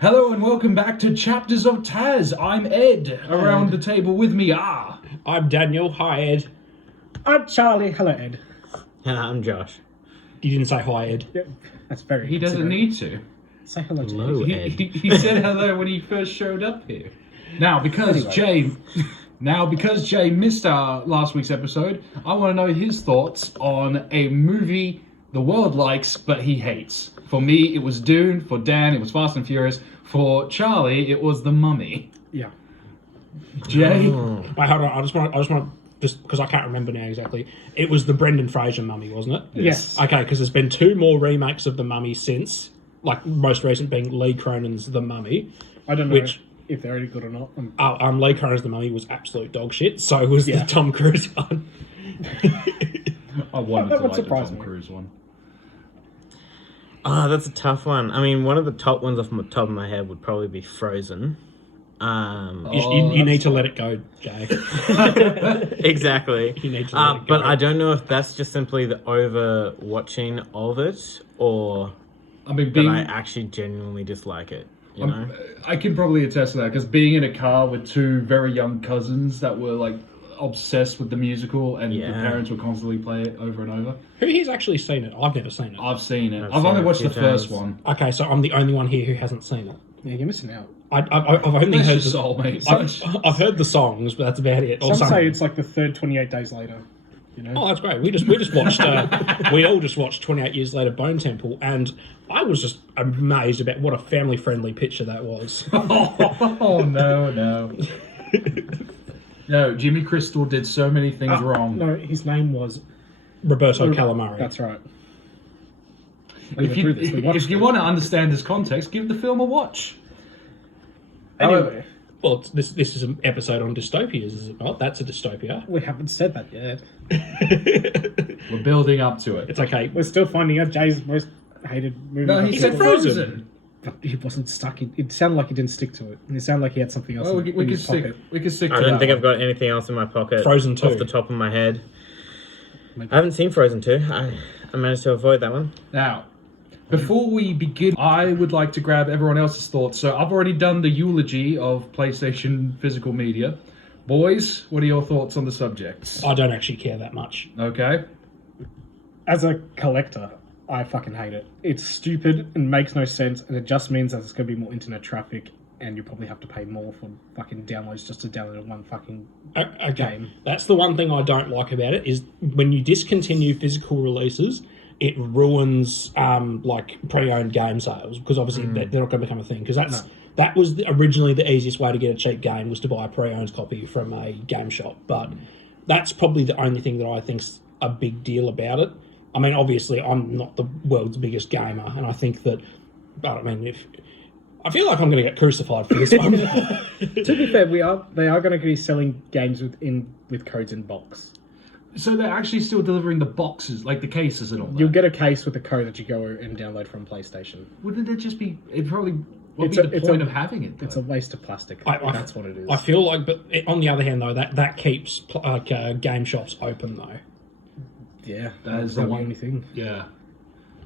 Hello and welcome back to Chapters of Taz. I'm Ed. Around the table with me are... I'm Daniel. Hi, Ed. I'm Charlie. Hello, Ed. And I'm Josh. You didn't say hi, Ed. Yep. That's very He doesn't need to. Say hello to Hello, me. Ed. He said hello when he first showed up here. Now, because Jay missed our last week's episode, I want to know his thoughts on a movie the world likes but he hates. For me, it was Dune. For Dan, it was Fast and Furious. For Charlie, it was The Mummy. Yeah. Jay? Wait, hold on. I just want just because I can't remember now exactly. It was the Brendan Fraser Mummy, wasn't it? Yes. Okay, because there's been 2 more remakes of The Mummy since, like most recent being Lee Cronin's The Mummy. I don't know Which- if they're any good or not. Lee Cronin's The Mummy was absolute dog shit. So was the Tom Cruise one. I wanted That to would like the surprise Tom me. Cruise one. That's a tough one. I mean, one of the top ones off the top of my head would probably be Frozen. You need to let it go, Jay. Exactly. You need to let it go. But I don't know if that's just simply the overwatching of it, or I mean, that I actually genuinely dislike it. You know? I can probably attest to that because being in a car with 2 very young cousins that were like obsessed with the musical and the parents would constantly play it over and over. Who here's actually seen it? I've never seen it. I've seen it. I've seen only it a watched few the first times. one. Okay, so I'm the only one here who hasn't seen it. Yeah, you're missing out. I've only That's heard just the, soulmates. I've heard the songs, but that's about it. Or Some say something. it's like the third 28 days later. You know? Oh, that's great. We just watched. We all just watched 28 Years Later, Bone Temple, and I was just amazed about what a family-friendly picture that was. Oh no. No, Jimmy Crystal did so many things wrong. No, his name was... Roberto Calamari. That's right. If you want to understand this context, give the film a watch. Anyway, Well, this is an episode on dystopias, is it not? That's a dystopia. we haven't said that yet. We're building up to it. It's okay. We're still finding out Jay's most hated movie. No, he said Frozen. But he wasn't stuck. It sounded like he didn't stick to it. It sounded like he had something else Well, in we his can pocket. stick to I don't that think one. I've got anything else in my pocket. Frozen 2. Off the top of my head. Maybe. I haven't seen Frozen 2. I managed to avoid that one. Now, before we begin, I would like to grab everyone else's thoughts. So I've already done the eulogy of PlayStation physical media. Boys, what are your thoughts on the subjects? I don't actually care that much. Okay. As a collector, I fucking hate it. It's stupid and makes no sense, and it just means that there's going to be more internet traffic, and you probably have to pay more for fucking downloads just to download one fucking Okay. game. That's the one thing I don't like about it is when you discontinue physical releases, it ruins like pre-owned game sales because obviously they're not going to become a thing because that was originally the easiest way to get a cheap game was to buy a pre-owned copy from a game shop, but that's probably the only thing that I think's a big deal about it. I mean, obviously, I'm not the world's biggest gamer, and I think that. But I mean, I feel like I'm going to get crucified for this one. To be fair, they are going to be selling games with codes in box. So they're actually still delivering the boxes, like the cases and all that? You'll get a case with a code that you go and download from PlayStation. Wouldn't it just be... It probably... What It's would a- be the it's point a- of having it, though? It's a waste of plastic. That's what it is. I feel like, but on the other hand, though, that keeps game shops open, though. Yeah, That is that'd the be one- the only thing. Yeah.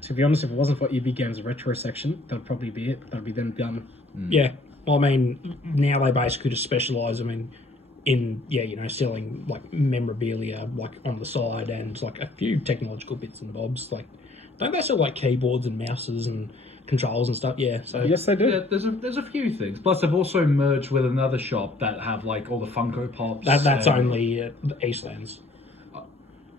To be honest, if it wasn't for EB Games retro section, that'd probably be it. That'd be them done. Yeah. Well, I mean, now they basically just specialise, in selling, like, memorabilia, like, on the side and, like, a few technological bits and bobs. Like, don't they sell, like, keyboards and mouses and controls and stuff? Yeah, so... Yes, they do. Yeah, there's a few things. Plus, they've also merged with another shop that have, like, all the Funko Pops. That's and- only Eastlands.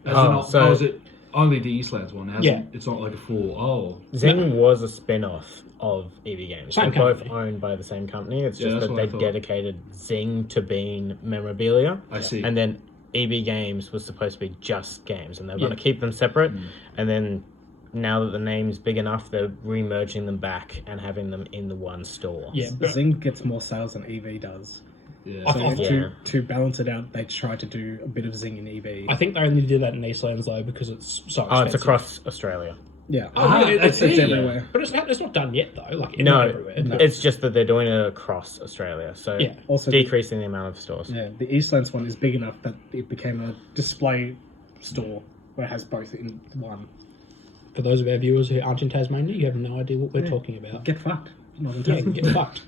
Is it only the Eastlands one? It's not like a full... Oh. Zing was a spin-off of EB Games. Same They're both company. owned by the same company. It's Yeah, just that's that what I they thought. dedicated Zing to being memorabilia. I see. And then EB Games was supposed to be just games, and they're going to keep them separate. And then now that the name's big enough, they're re-merging them back and having them in the one store. Yeah, but Zing gets more sales than EV does. Yeah. I So thought- to balance it out, they try to do a bit of Zing in EV. I think they only did that in Eastlands, though, because it's so expensive. Oh, it's across Australia. Yeah. really? It's everywhere. But it's not done yet, though. Like, No, not everywhere. it's just that they're doing it across Australia, so Yeah. Also, decreasing the amount of stores. Yeah, the Eastlands one is big enough that it became a display store where it has both in one. For those of our viewers who aren't in Tasmania, you have no idea what we're talking about. Get fucked. Not Yeah, intended. get fucked.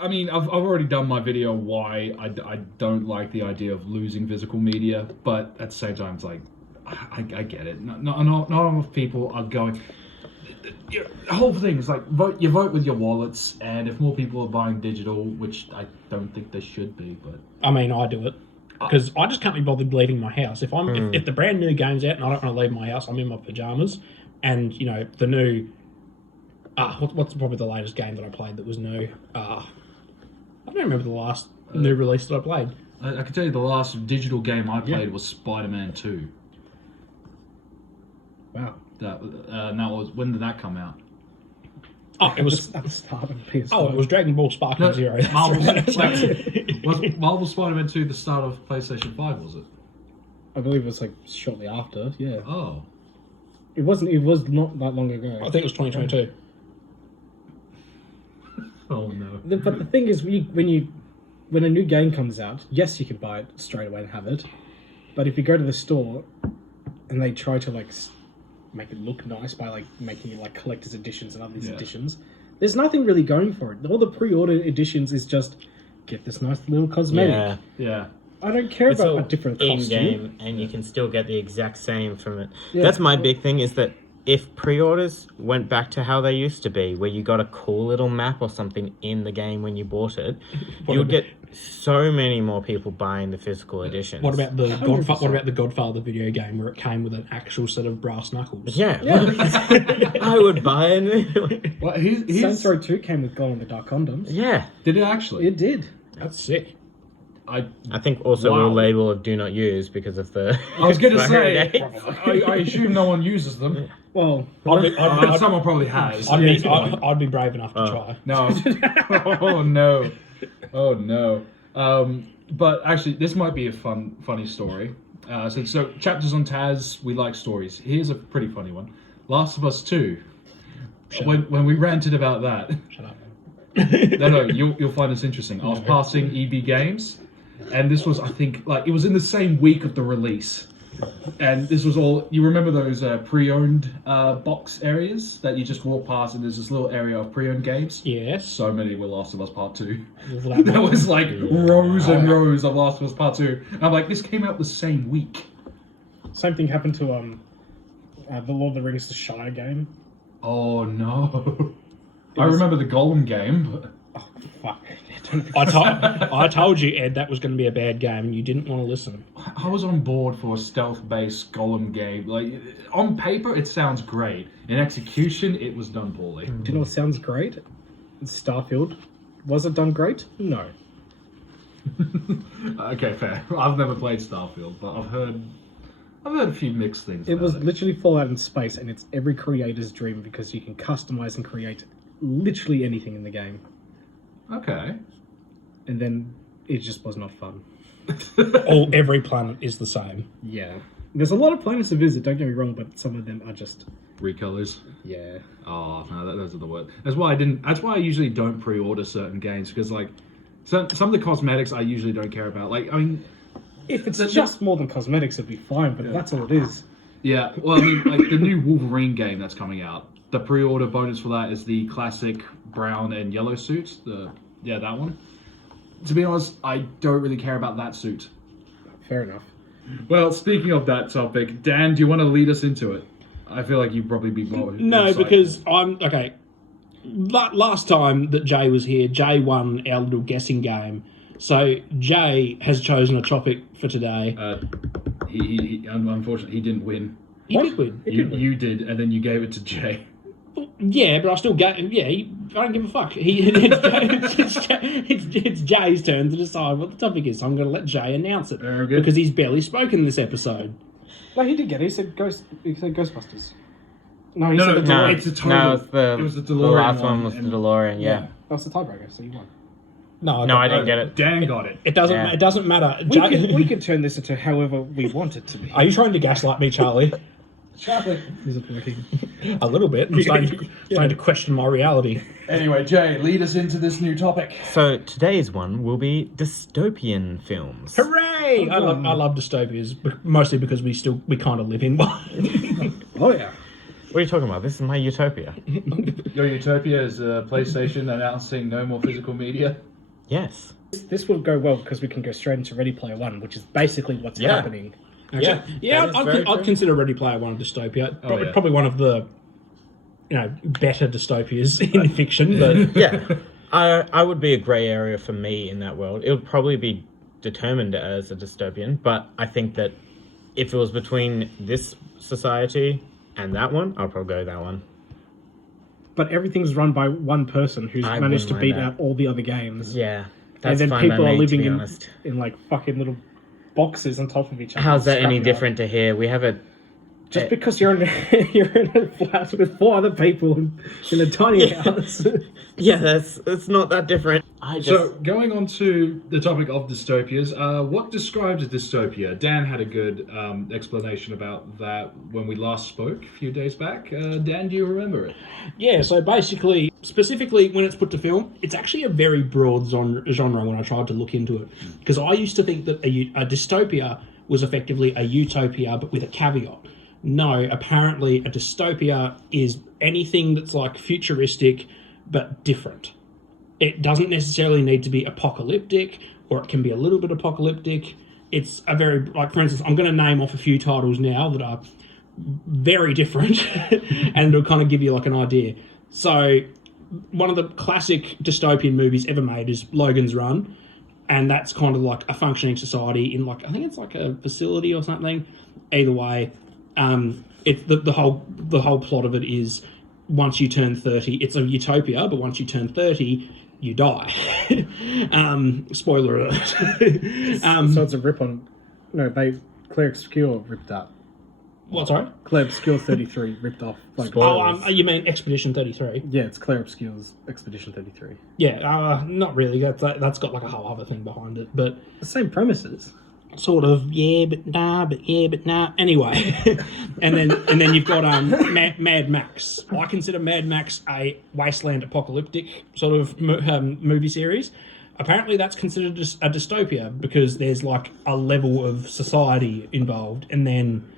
I mean, I've already done my video why I don't like the idea of losing physical media, but at the same time, it's like, I get it. Not enough people are going. The whole thing is like, you vote with your wallets, and if more people are buying digital, which I don't think they should be, but... I mean, I do it. Because I just can't be bothered leaving my house. If if the brand new game's out and I don't want to leave my house, I'm in my pajamas, and you know the new. What's probably the latest game that I played that was new? I don't remember the last new release that I played. I can tell you the last digital game I played was Spider-Man 2. Wow. That was, when did that come out? Oh, it was. At the start of PS4. Oh, it was Dragon Ball Sparking Zero. Was Marvel Spider-Man 2 the start of PlayStation 5, was it? I believe it was like shortly after. Yeah. Oh. It wasn't. It was not that long ago. I think it was 2022. Oh no. But the thing is, when a new game comes out, yes, you can buy it straight away and have it. But if you go to the store and they try to like make it look nice by like making it like collector's editions and other these editions, there's nothing really going for it. All the pre-order editions is just get this nice little cosmetic. Yeah. I don't care It's about all a different in costume. game, and you can still get the exact same from it. Yeah. That's my big thing, is that if pre-orders went back to how they used to be, where you got a cool little map or something in the game when you bought it, you would get so many more people buying the physical editions. What about the 100%. What about the Godfather video game where it came with an actual set of brass knuckles? Yeah. I would buy it. Well, Saints Row 2 came with glow-in-the-dark condoms. Yeah. did it actually? It did. That's sick. I think also Wow. we'll label of do not use because of the... I was going to say, expiry I assume no one uses them. Well, Someone probably has. I'd be brave enough to try. No. Oh no. Oh no. But actually, this might be a funny story. So chapters on Taz, we like stories. Here's a pretty funny one. Last of Us 2. When we ranted about that. Shut up. No, you'll find this interesting. I was passing EB Games, and this was, I think, like it was in the same week of the release. And this was all, you remember those pre-owned box areas that you just walk past and there's this little area of pre-owned games? Yes. So many were Last of Us Part 2. That There was like rows and Oh, rows of Last of Us Part 2. And I'm like, this came out the same week. same thing happened to the Lord of the Rings The Shire game. Oh no. I remember the Golem game, but... Oh, fuck. I told you, Ed, that was going to be a bad game, and you didn't want to listen. I was on board for a stealth-based Golem game. Like, on paper, it sounds great. In execution, it was done poorly. Do you know what sounds great? Starfield. Was it done great? No. Okay, fair. I've never played Starfield, but I've heard a few mixed things. It about was literally Fallout in space, and it's every creator's dream because you can customize and create literally anything in the game. Okay. And then it just was not fun. Every planet is the same. Yeah. There's a lot of planets to visit, don't get me wrong, but some of them are just... Recolors. Yeah. Oh no, those are the worst. That's why I usually don't pre-order certain games because like some of the cosmetics I usually don't care about. Like I mean, If it's just more than cosmetics, it'd be fine, but that's all it is. yeah. Well, I mean, like the new Wolverine game that's coming out. The pre-order bonus for that is the classic brown and yellow suit. That one. To be honest, I don't really care about that suit. Fair enough. Well, speaking of that topic, Dan, do you want to lead us into it? I feel like you'd probably be more. No, excited. because I'm... Okay. Last time that Jay was here, Jay won our little guessing game. So Jay has chosen a topic for today. He unfortunately he didn't win. He did win. You did, and then you gave it to Jay. Yeah, but I still get. Yeah, I don't give a fuck. It's Jay's turn to decide what the topic is. So I'm going to let Jay announce it Very good. because he's barely spoken this episode. No, he did get it. He said Ghostbusters. No, he No, said no, the no, DeLorean. it's a total. No, it was the the DeLorean last one one, was the and- DeLorean, yeah. That was the tiebreaker, so you won. No, No, I didn't get it. Dan got it. It doesn't. Yeah. It doesn't matter. We could turn this into however we want it to be. Are you trying to gaslight me, Charlie? Charlie. Is it working? A little bit. I'm starting to question my reality. Anyway, Jay, lead us into this new topic. So today's one will be dystopian films. Hooray! I love dystopias, mostly because we kind of live in one. Oh, yeah. What are you talking about? This is my utopia. Your utopia is PlayStation announcing no more physical media. Yes. This will go well because we can go straight into Ready Player One, which is basically what's Yeah. happening. Actually, that is very I'd true. consider Ready Player One a dystopia. Probably, yeah. probably one of the, better dystopias in fiction. But Yeah. I would be a grey area for me in that world. It would probably be determined as a dystopian, but I think that if it was between this society and that one, I'll probably go that one. But everything's run by one person who's I managed to wouldn't beat mind out all the other games. Yeah. And That's then fine people by are me, living to be in honest. like fucking little boxes on top of each other. How's that any Scrapping different to here? We have a... Just because you're in you're in a flat with 4 other people in a tiny house. Yeah, that's not that different. So, going on to the topic of dystopias, what describes a dystopia? Dan had a good explanation about that when we last spoke a few days back. Dan, do you remember it? yeah, so basically, specifically when it's put to film, it's actually a very broad genre when I tried to look into it. Because I used to think that a dystopia was effectively a utopia, but with a caveat. No, apparently a dystopia is anything that's like futuristic but different. It doesn't necessarily need to be apocalyptic, or it can be a little bit apocalyptic. It's a very, like, for instance, I'm going to name off a few titles now that are very different, and it'll kind of give you like an idea. So, one of the classic dystopian movies ever made is Logan's Run, and that's kind of like a functioning society in like, I think it's like a facility or something. Either way, it's the whole plot of it is once you turn 30, it's a utopia, but once you turn 30, you die. Spoiler alert. So it's a rip on. No, Claire Obscure ripped that. What, sorry? Claire Obscure 33 ripped off. Like, You mean Expedition 33? yeah, it's Claire Obscure's Expedition 33. Yeah, not really. That's got like a whole other thing behind it, but The same premises. sort of yeah, but nah. Anyway, and then you've got Mad Max. I consider Mad Max a wasteland apocalyptic sort of movie series. Apparently, that's considered a dystopia because there's like a level of society involved, and then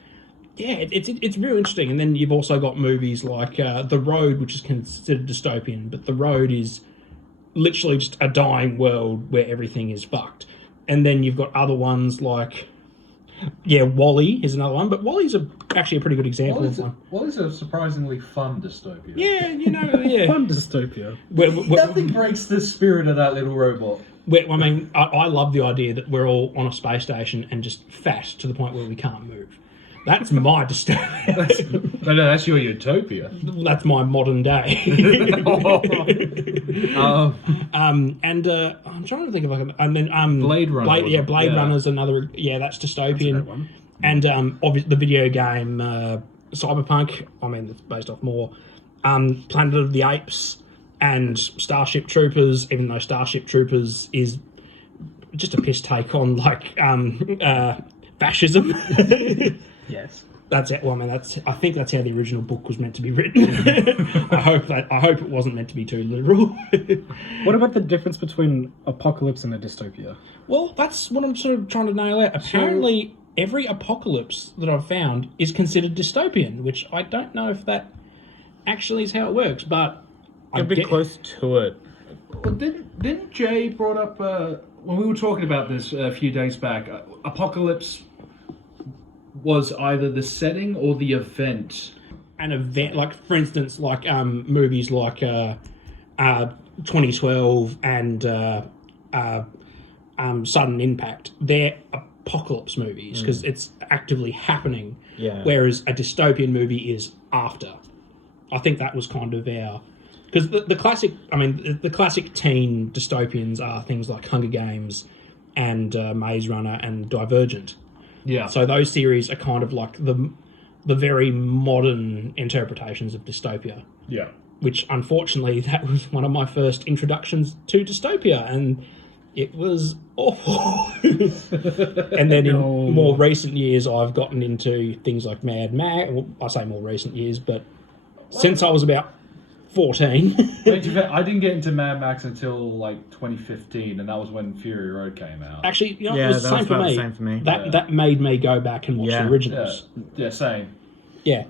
yeah, it's real interesting. And then you've also got movies like The Road, which is considered dystopian, but The Road is literally just a dying world where everything is fucked. And then you've got other ones like, WALL-E is another one, but WALL-E's actually a pretty good example of one. What is a surprisingly fun dystopia? Yeah, yeah. Fun dystopia. Nothing breaks the spirit of that little robot. I mean, I love the idea that we're all on a space station and just fat to the point where we can't move. That's my dystopia. No, that's your utopia. That's my modern day. And I'm trying to think if I can. And then Blade Runner. Blade Runner's another. Yeah, that's dystopian. That's a great one. And obviously the video game Cyberpunk. I mean, it's based off more Planet of the Apes and Starship Troopers. Even though Starship Troopers is just a piss take on like fascism. Yes. That's it. Well, I mean, I think that's how the original book was meant to be written. I hope it wasn't meant to be too literal. What about the difference between apocalypse and a dystopia? Well, that's what I'm sort of trying to nail out. Apparently, every apocalypse that I've found is considered dystopian, which I don't know if that actually is how it works, but I'd be close to it. Well, didn't Jay brought up when we were talking about this a few days back? Apocalypse was either the setting or the event. An event, like for instance, like movies like 2012 and Sudden Impact. They're apocalypse movies because it's actively happening. Yeah. Whereas a dystopian movie is after. I think that was kind of our. Because the classic teen dystopians are things like Hunger Games and Maze Runner and Divergent. Yeah. So those series are kind of like the very modern interpretations of dystopia. Yeah. Which, unfortunately, that was one of my first introductions to dystopia, and it was awful. And then in more recent years, I've gotten into things like Mad Max. Well, I say more recent years, but since I was about 14. I didn't get into Mad Max until like 2015, and that was when Fury Road came out. Actually, it was the same for me. That made me go back and watch the originals. Yeah, same. Yeah.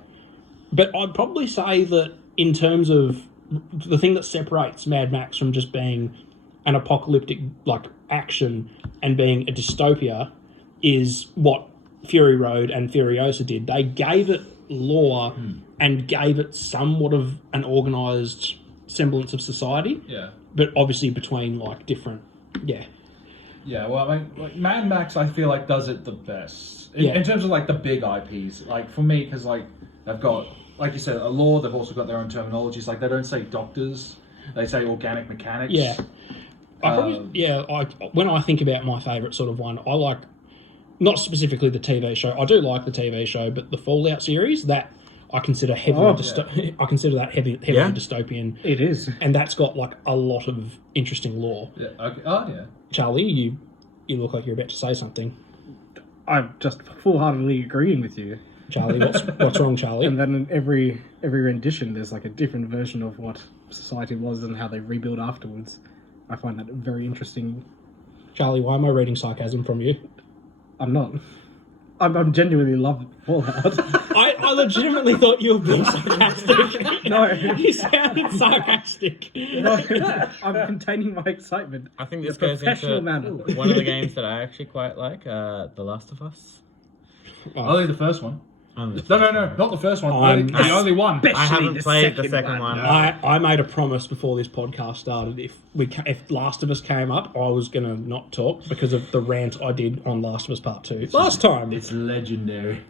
But I'd probably say that in terms of the thing that separates Mad Max from just being an apocalyptic like action and being a dystopia is what Fury Road and Furiosa did. They gave it lore and gave it somewhat of an organised semblance of society. Yeah. But obviously between like different, Yeah, well, I mean, like Mad Max, I feel like does it the best in terms of like the big IPs. Like for me, because like they've got, like you said, a lore. They've also got their own terminologies. Like they don't say doctors; they say organic mechanics. Yeah. When I think about my favourite sort of one, I like not specifically the TV show. I do like the TV show, but the Fallout series that I consider heavily I consider that heavily dystopian. It is, and that's got like a lot of interesting lore. Yeah. Okay. Oh yeah. Charlie, you look like you're about to say something. I'm just full-heartedly agreeing with you. Charlie, what's wrong, Charlie? And then in every rendition, there's like a different version of what society was and how they rebuild afterwards. I find that very interesting. Charlie, why am I reading sarcasm from you? I'm not. I'm genuinely love Fallout. I legitimately thought you were being sarcastic. No. You sounded sarcastic. No, I'm containing my excitement. I think this in a goes professional into manner. one of the games that I actually quite like, The Last of Us. Only the first one. No, not the first one. I'm- the only one. I haven't played the second one. I made a promise before this podcast started. If Last of Us came up, I was going to not talk because of the rant I did on Last of Us Part 2 last time. It's legendary.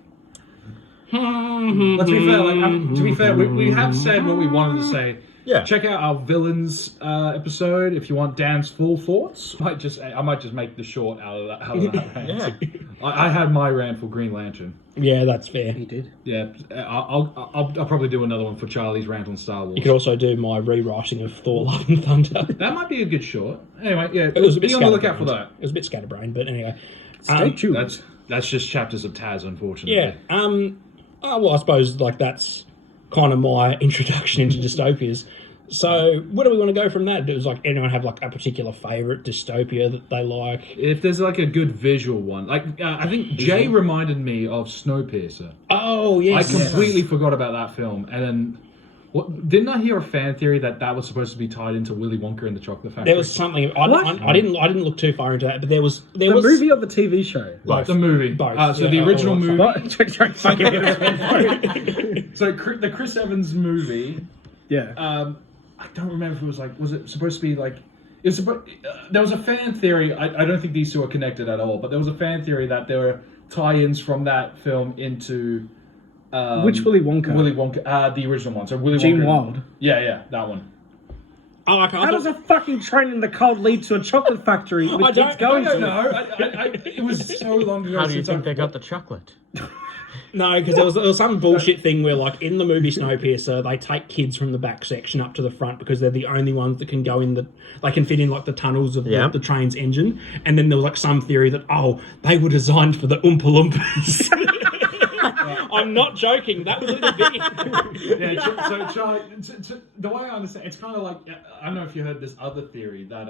But to be fair, we have said what we wanted to say. Yeah. Check out our villains episode if you want Dan's full thoughts. I might just make the short out of that rant. Yeah. I had my rant for Green Lantern. Yeah, that's fair. He did. Yeah, I'll probably do another one for Charlie's rant on Star Wars. You could also do my rewriting of Thor: Love and Thunder. That might be a good short. Anyway, yeah, It was a bit be on the lookout for scatterbrained. that. It was a bit scatterbrained, but anyway. Stay tuned. That's just chapters of Taz, unfortunately. Yeah. Well, I suppose like that's kind of my introduction into dystopias. So, where do we want to go from that? Does like anyone have like a particular favourite dystopia that they like? If there's like a good visual one, like I think Jay reminded me of Snowpiercer. Oh yes, I completely forgot about that film, and then didn't I hear a fan theory that was supposed to be tied into Willy Wonka and the Chocolate Factory? There was something. I didn't look too far into that, but there was The movie or the TV show? Both. The movie. Both. So the original movie. What? So the Chris Evans movie. Yeah. I don't remember if it was it supposed to be like, there was a fan theory, I don't think these two are connected at all, but there was a fan theory that there were tie-ins from that film into... Which Willy Wonka? Willy Wonka, the original one. So Willy Gene Wonka. Wild. Yeah, that one. Oh, okay. How does a fucking train in the cold lead to a chocolate factory? I don't know. It was so long ago. How do you since think they got the chocolate? No, because there was some bullshit thing where, like, in the movie Snowpiercer, they take kids from the back section up to the front because they're the only ones that can go in they can fit in, like, the tunnels of the train's engine. And then there was, like, some theory that, they were designed for the Oompa Loompas. I'm not joking. That was in the video. Yeah, so Charlie, the way I understand, it's kind of like, I don't know if you heard this other theory that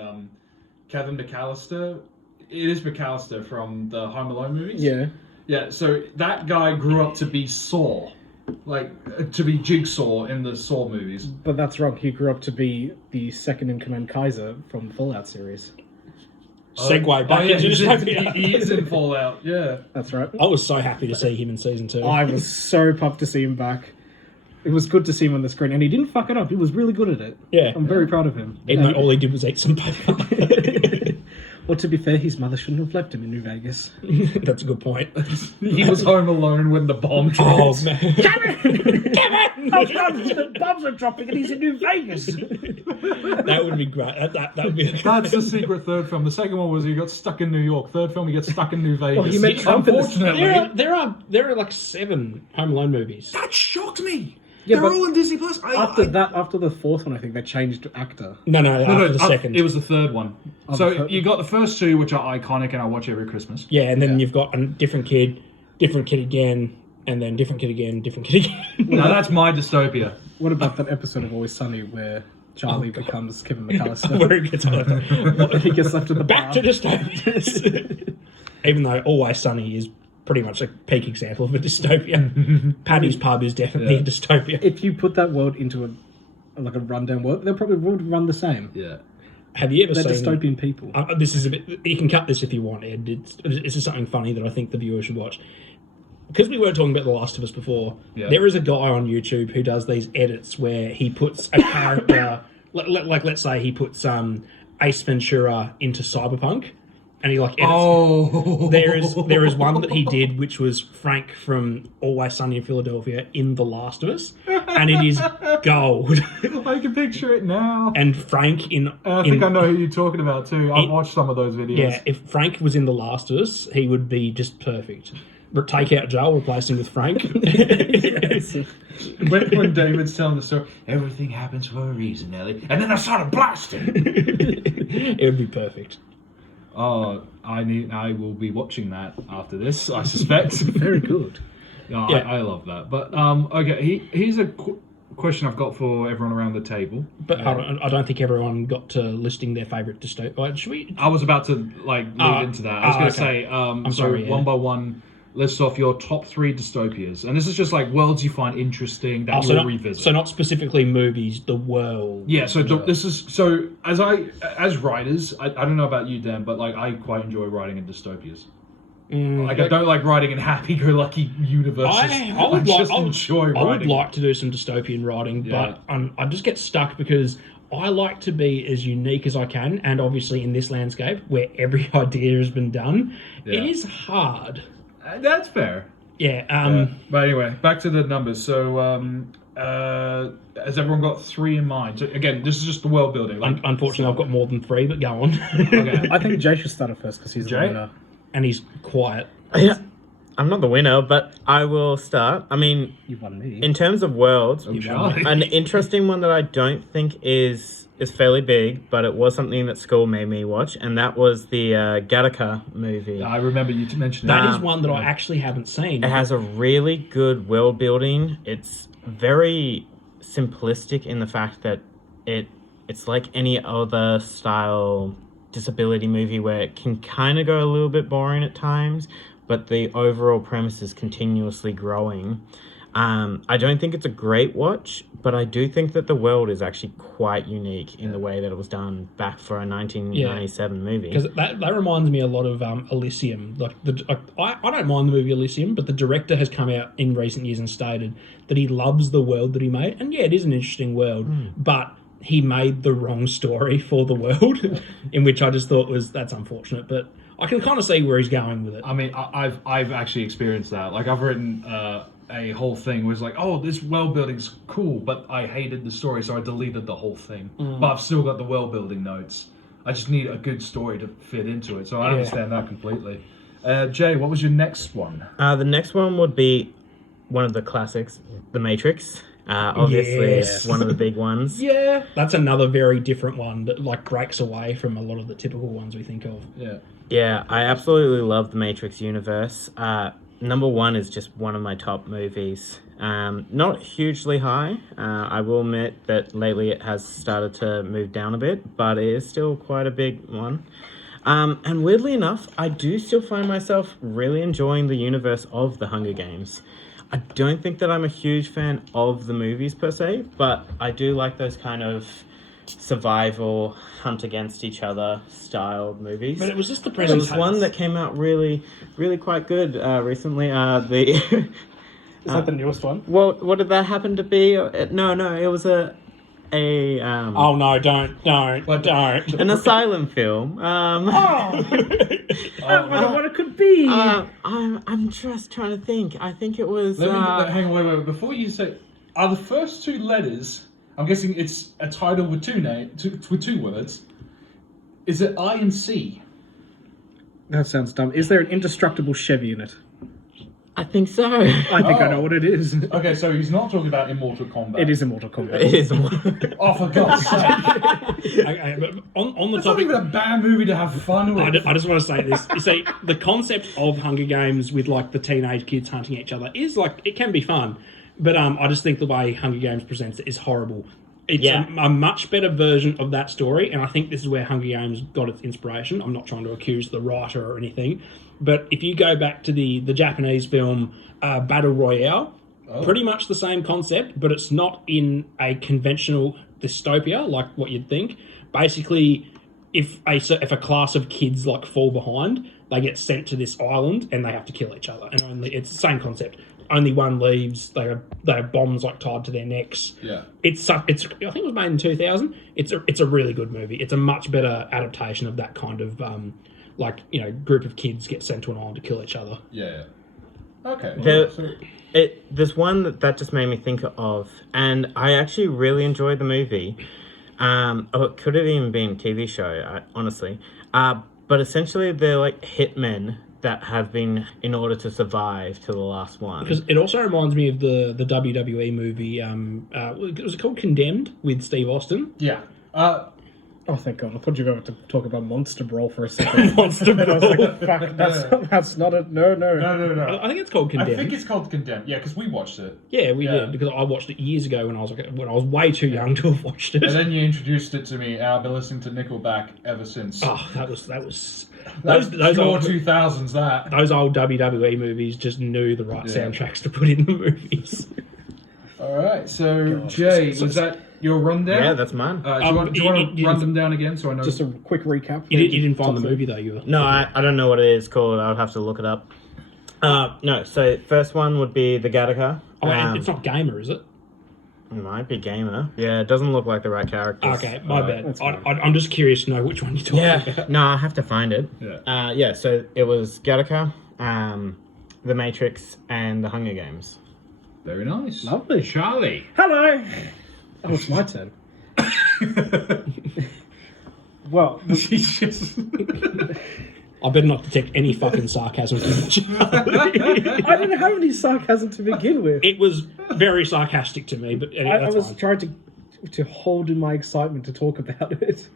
Kevin McAllister, it is McAllister from the Home Alone movies. Yeah. Yeah, so that guy grew up to be Saw, to be Jigsaw in the Saw movies. But that's wrong. He grew up to be the second in command Kaiser from the Fallout series. Segue back into Dystopia. He is in Fallout, yeah. That's right. I was so happy to see him in season 2. I was so pumped to see him back. It was good to see him on the screen, and he didn't fuck it up. He was really good at it. Yeah. I'm very proud of him. Even though all he did was eat some paper. Well, to be fair, his mother shouldn't have left him in New Vegas. That's a good point. He was home alone when the bomb dropped. Oh, man. Kevin! The bombs are dropping and he's in New Vegas! That would be great. That would be... That's the secret third film. The second one was he got stuck in New York. Third film, he gets stuck in New Vegas. he met Trump in the- Unfortunately. There are like 7 Home Alone movies. That shocked me. Yeah, They're but all on Disney Plus. After the fourth one, I think they changed actor. No, after the second. It was the third one. Oh, So the third you got the first two, which are iconic, and I watch every Christmas. Yeah, and then you've got a different kid again, and then different kid again, different kid again. Now that's my dystopia. What about that episode of Always Sunny where Charlie becomes Kevin McAllister? Where he gets left. He gets left in the Back bar. to dystopias. Even though Always Sunny is pretty much a peak example of a dystopia. Paddy's Pub is definitely a dystopia. If you put that world into a rundown world, they probably would run the same. Yeah. Have you ever They're seen dystopian people. This is a bit. You can cut this if you want, Ed. It's just something funny that I think the viewer should watch. Because we were talking about The Last of Us before, there is a guy on YouTube who does these edits where he puts a character, like let's say he puts Ace Ventura into Cyberpunk, and he like edits. Oh, There is one that he did which was Frank from Always Sunny in Philadelphia in The Last of Us, and it is gold. I can picture it now. And Frank I think I know who you're talking about too. I've watched some of those videos. Yeah, if Frank was in The Last of Us, he would be just perfect. But take out Joel, replace him with Frank. When David's telling the story, everything happens for a reason, Ellie. And then I started blasting. It would be perfect. Oh, I will be watching that after this, I suspect. Very good. No, Yeah. I love that. But okay, here's a question I've got for everyone around the table. But I don't think everyone got to listing their favourite dystopia. Should we? I was about to lead into that. I was going to say, I'm sorry, one by one, list off your top 3 dystopias, and this is just like worlds you find interesting that you'll revisit. So not specifically movies, the world. Yeah, so this is so as writers, I don't know about you, Dan, but like I quite enjoy writing in dystopias. I don't like writing in happy-go-lucky universes. I would writing. like to do some dystopian writing, but I just get stuck because I like to be as unique as I can, and obviously in this landscape where every idea has been done, it is hard. That's fair. Yeah. But anyway, back to the numbers. So, has everyone got 3 in mind? So again, this is just the world building. Unfortunately, I've got more than 3, but go on. Okay. I think Jay should start it first because he's the winner. And he's quiet. Yeah. I'm not the winner, but I will start. I mean, You won me. in terms of worlds, an interesting one that I don't think is fairly big, but it was something that school made me watch, and that was the Gattaca movie. I remember you mentioned That that. is one that I actually haven't seen. It has a really good world building. It's very simplistic in the fact that it's like any other style disability movie where it can kind of go a little bit boring at times, but the overall premise is continuously growing. I don't think it's a great watch, but I do think that the world is actually quite unique in the way that it was done back for a 1997 movie. Because that reminds me a lot of Elysium. I don't mind the movie Elysium, but the director has come out in recent years and stated that he loves the world that he made. And yeah, it is an interesting world, but he made the wrong story for the world, in which I just thought that's unfortunate. But I can kind of see where he's going with it. I mean, I've actually experienced that. Like, I've written a whole thing where it's like, oh, this world building's cool, but I hated the story, so I deleted the whole thing. But I've still got the world building notes. I just need a good story to fit into it, so I understand that completely. Jay, what was your next one? The next one would be one of the classics, The Matrix. Obviously, it's one of the big ones. Yeah, that's another very different one that breaks away from a lot of the typical ones we think of. Yeah, I absolutely love the Matrix universe. Number 1 is just one of my top movies. Not hugely high. I will admit that lately it has started to move down a bit, but it is still quite a big one. And weirdly enough, I do still find myself really enjoying the universe of the Hunger Games. I don't think that I'm a huge fan of the movies per se, but I do like those kind of survival, hunt against each other style movies. But it was just the There presentation. was one that came out really, really quite good recently. Is that the newest one? Well, what did that happen to be? No, it was a Oh no! Don't! an asylum film. I wonder what it could be. I'm just trying to think. I think it was. Hang on, wait. Before you say, are the first 2 letters? I'm guessing it's a title with with 2 words. Is it I and C? That sounds dumb. Is there an indestructible Chevy in it? I think so. I think I know what it is. Okay, so he's not talking about Immortal Kombat. It is Immortal Kombat. It is. Oh, for God's sake! Okay, but on the It's not topic, even a bad movie to have fun with. I just want to say this. You see, the concept of Hunger Games with the teenage kids hunting each other is it can be fun, but I just think the way Hunger Games presents it is horrible. It's Yeah. a much better version of that story, and I think this is where Hunger Games got its inspiration. I'm not trying to accuse the writer or anything, but if you go back to the Japanese film Battle Royale, pretty much the same concept, but it's not in a conventional dystopia like what you'd think. Basically, if a class of kids like fall behind, they get sent to this island and they have to kill each other. And it's the same concept. Only one leaves. They have bombs like tied to their necks. Yeah. It's I think it was made in 2000. It's a really good movie. It's a much better adaptation of that kind of group of kids get sent to an island to kill each other. Yeah. Okay. There's one that just made me think of, and I actually really enjoyed the movie. It could have even been a TV show, honestly. But essentially, they're like hitmen that have been in order to survive to the last one. Because it also reminds me of the WWE movie. Was it called Condemned with Steve Austin? Yeah. Oh, thank God. I thought you were going to talk about Monster Brawl for a second. Monster And I was Brawl. like, fuck, that's not it. No. No. I think it's called Condemned. I think it's called Condemned. Yeah, because we watched it. Yeah, we did, because I watched it years ago when I was way too young to have watched it. And then you introduced it to me, and I've been listening to Nickelback ever since. Oh, that was Those those pure old 2000s, that. those old WWE movies just knew the right soundtracks to put in the movies. Alright, so Jay, was that your rundown? Yeah, that's mine. Do you want to run them down again so I know? Just a quick recap. You didn't find the movie though, you were. No, I don't know what it is called. I would have to look it up. No, so first one would be the Gattaca. Oh, it's not Gamer, is it? It might be Gamer. Yeah, it doesn't look like the right characters. Okay, my bad. that's fine. I'm just curious to know which one you're talking Yeah, about. no, I have to find it. Yeah. So it was Gattaca, The Matrix, and The Hunger Games. Very nice. Lovely. Charlie. Hello! Oh, it's my turn. Well, She's just... I better not detect any fucking sarcasm from Charlie. I didn't have any sarcasm to begin with. It was very sarcastic to me, but I that's was fine. trying to hold in my excitement to talk about it.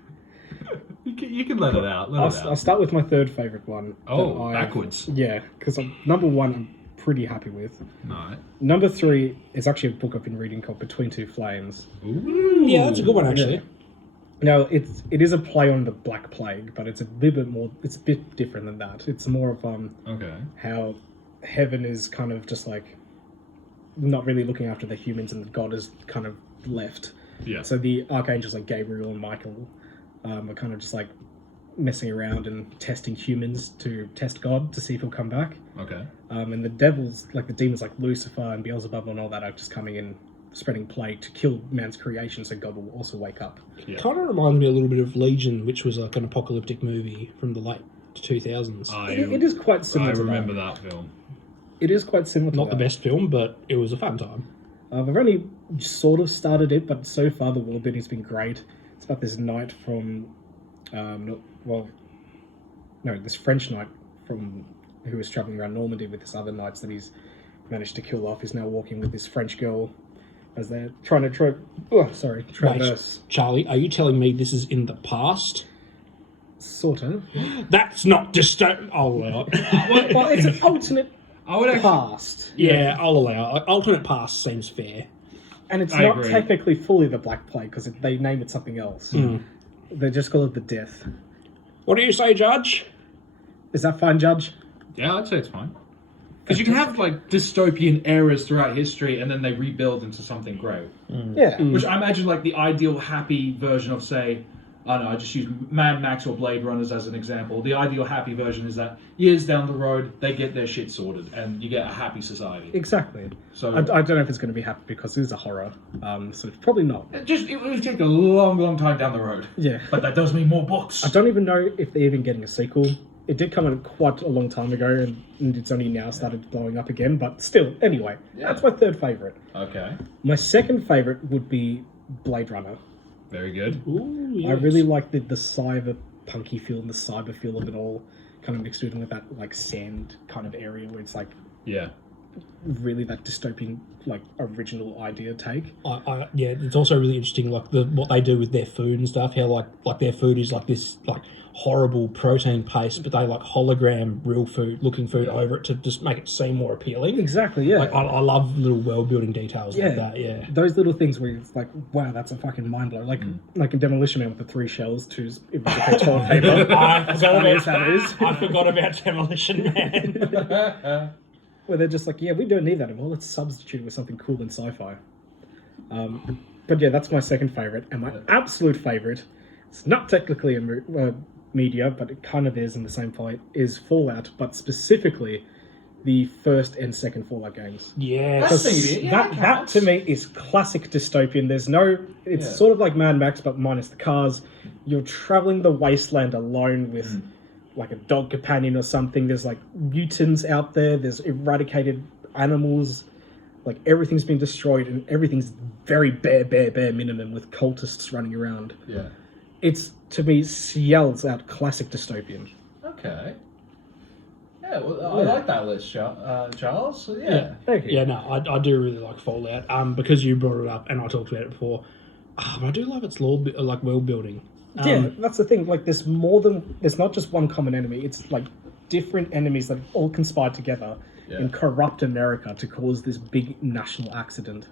You can let it out. I'll start with my third favourite one. Oh, that backwards. Yeah, because number one I'm pretty happy with. Alright. Number three is actually a book I've been reading called Between Two Flames. Ooh. Yeah, that's a good one actually. Yeah. Now, it is a play on the Black Plague, but it's a bit more. It's a bit different than that. It's more of Okay. how heaven is kind of just like not really looking after the humans, and God is kind of left. Yeah. So the archangels like Gabriel and Michael are kind of just like messing around and testing humans to test God to see if he'll come back. Okay. And the devils, like the demons like Lucifer and Beelzebub and all that, are just coming in, spreading plague to kill man's creation so God will also wake up. Yeah. Kind of reminds me a little bit of Legion, which was like an apocalyptic movie from the late 2000s. It is quite similar I to remember that film. It is quite similar to Not that. the best film, but it was a fun time. I've only sort of started it, but so far the world building's been great. It's about this knight from, this French knight from who was traveling around Normandy with this other knights that he's managed to kill off. He's now walking with this French girl as they're trying to traverse. Wait, Charlie, are you telling me this is in the past? Sort of. That's not dystopia. I'll allow it. Well, it's an alternate I would actually... past. Yeah, I'll allow it. Alternate past seems fair. And it's I not agree. technically fully the Black Plague because they name it something else. They just call it the Death. What do you say, Judge? Is that fine, Judge? Yeah, I'd say it's fine. Because you can have like dystopian eras throughout history, and then they rebuild into something great. Yeah. Which I imagine like the ideal happy version of, say, I don't know, I just use Mad Max or Blade Runners as an example. The ideal happy version is that years down the road, they get their shit sorted, and you get a happy society. Exactly. So I don't know if it's going to be happy because it is a horror. So it's probably not. it will take a long, long time down the road. Yeah. But that does mean more books. I don't even know if they're even getting a sequel. It did come out quite a long time ago, and it's only now started blowing up again. But still, anyway, that's my third favourite. Okay. My second favourite would be Blade Runner. Very good. Ooh, I yes. really like the cyber punky feel and the cyber feel of it all, kind of mixed in with that like sand kind of area where it's like Yeah. really that dystopian like original idea take. Yeah, it's also really interesting, like what they do with their food and stuff. How like their food is like this like horrible protein paste, but they like hologram real food, looking food over it to just make it seem more appealing. Exactly, yeah. Like I love little world building details like that. Yeah, Those little things where it's like, wow, that's a fucking mind blow. Like in Demolition Man with the 3 shells to eradicate toilet paper. I forgot about Demolition Man. Where they're just like, yeah, we don't need that anymore. Let's substitute it with something cool in sci-fi. But yeah, that's my second favorite, and my absolute favorite. It's not technically a media, but it kind of is in the same point. Is Fallout, but specifically the first and second Fallout games. Yeah, That to me is classic dystopian. It's sort of like Mad Max, but minus the cars. You're traveling the wasteland alone with like a dog companion or something. There's like mutants out there. There's eradicated animals. Like everything's been destroyed and everything's very bare minimum with cultists running around. Yeah. It's, to me, yells out classic dystopian. Okay. Yeah, well, I like that list, Charles. So, yeah. Thank you. Yeah, no, I do really like Fallout. Because you brought it up and I talked about it before. But I do love its world building. Yeah, that's the thing. Like, there's not just one common enemy. It's like different enemies that all conspired together and corrupt America to cause this big national accident.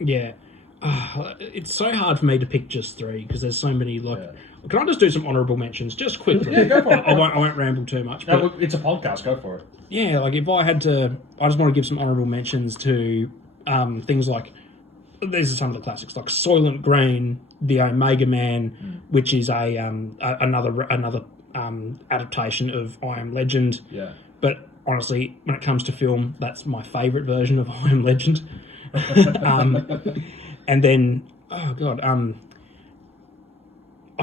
Yeah. It's so hard for me to pick just 3 because there's so many. Can I just do some honourable mentions just quickly? Yeah, go for it. I won't ramble too much. But, No, it's a podcast. Go for it. yeah, like if I had to, I just want to give some honourable mentions to things like, these are some of the classics, like Soylent Green, the Omega Man, which is another adaptation of I Am Legend. Yeah. But honestly, when it comes to film, that's my favourite version of I Am Legend. And then, I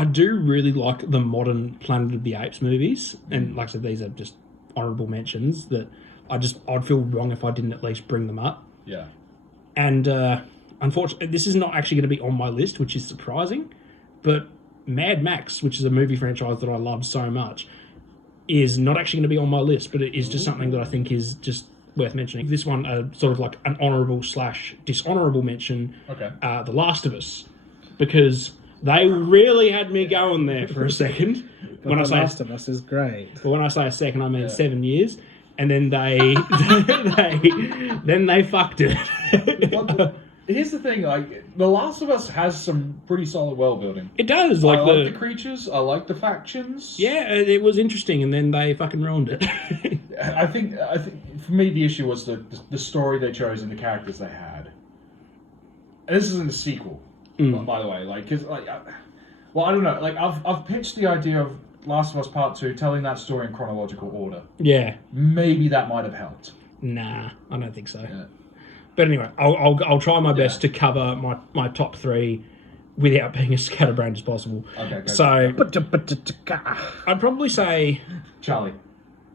do really like the modern Planet of the Apes movies. And like I said, these are just honourable mentions that I'd feel wrong if I didn't at least bring them up. Yeah. And unfortunately, this is not actually going to be on my list, which is surprising. But Mad Max, which is a movie franchise that I love so much, is not actually going to be on my list, but it is just something that I think is just worth mentioning. This one, sort of like an honourable/dishonourable mention, The Last of Us, because they really had me going there for a second. But The Last of Us is great. But when I say a second, I mean 7 years, and then they fucked it. Here's the thing, like, The Last of Us has some pretty solid world building. It does. Like I like the creatures, I like the factions. Yeah, it was interesting, and then they fucking ruined it. I think for me the issue was the story they chose and the characters they had. And this isn't a sequel, by the way. Like, cause like, I don't know. Like, I've pitched the idea of Last of Us Part 2 telling that story in chronological order. Yeah. Maybe that might have helped. Nah, I don't think so. Yeah. But anyway, I'll try my best to cover my top 3 without being as scatterbrained as possible. Okay. So I'd probably say Charlie.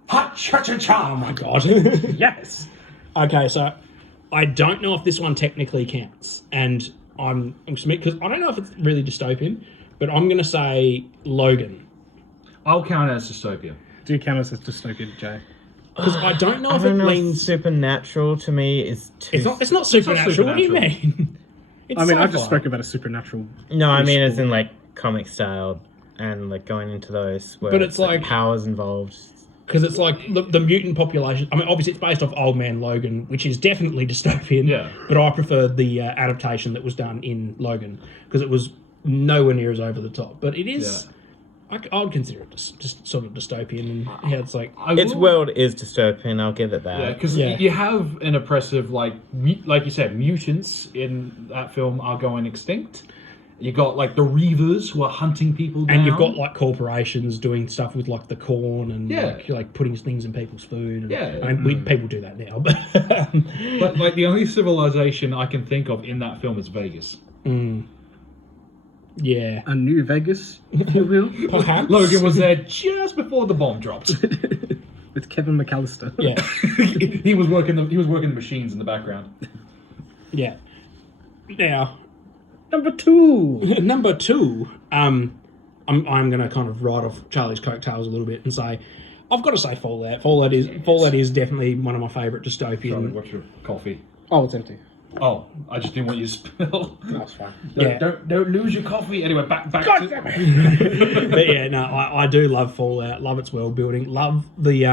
Hot cha-cha-cha! Oh my god. Yes. Okay, so I don't know if this one technically counts, and I'm because I don't know if it's really dystopian, but I'm going to say Logan. I'll count it as Dystopia. Do you count as dystopian, Jay? Because I don't know if I don't it know leans. supernatural to me is too... It's not supernatural. What do you mean? It's I mean, I sci-fi. just spoke about a supernatural. No, I mean as in like comic style and like going into those where But it's like- powers involved. Because it's like the mutant population. I mean, obviously it's based off Old Man Logan, which is definitely dystopian. Yeah. But I prefer the adaptation that was done in Logan because it was nowhere near as over the top. But it is. Yeah. I would consider it just sort of dystopian, and it's like Its world is dystopian. I'll give it that. Yeah, because you have an oppressive, like you said, mutants in that film are going extinct. You got like the Reavers who are hunting people down. And you've got like corporations doing stuff with like the corn and like putting things in people's food. And, I mean, people do that now, but but like the only civilization I can think of in that film is Vegas. Yeah, A New Vegas, if you will. perhaps Logan was there just before the bomb dropped. With Kevin McAllister. Yeah, he was working the machines in the background. yeah. Now, Number 2. number 2, I'm going to kind of ride off Charlie's coattails a little bit and say, I've got to say Fallout. Fallout is definitely one of my favourite Charlie, dystopian. what's your coffee? Oh, it's empty. Oh, I just didn't want you to spill. That's fine. Yeah. Don't lose your coffee. Anyway, back God to... damn it. But yeah, no, I do love Fallout. Love its world building. Love the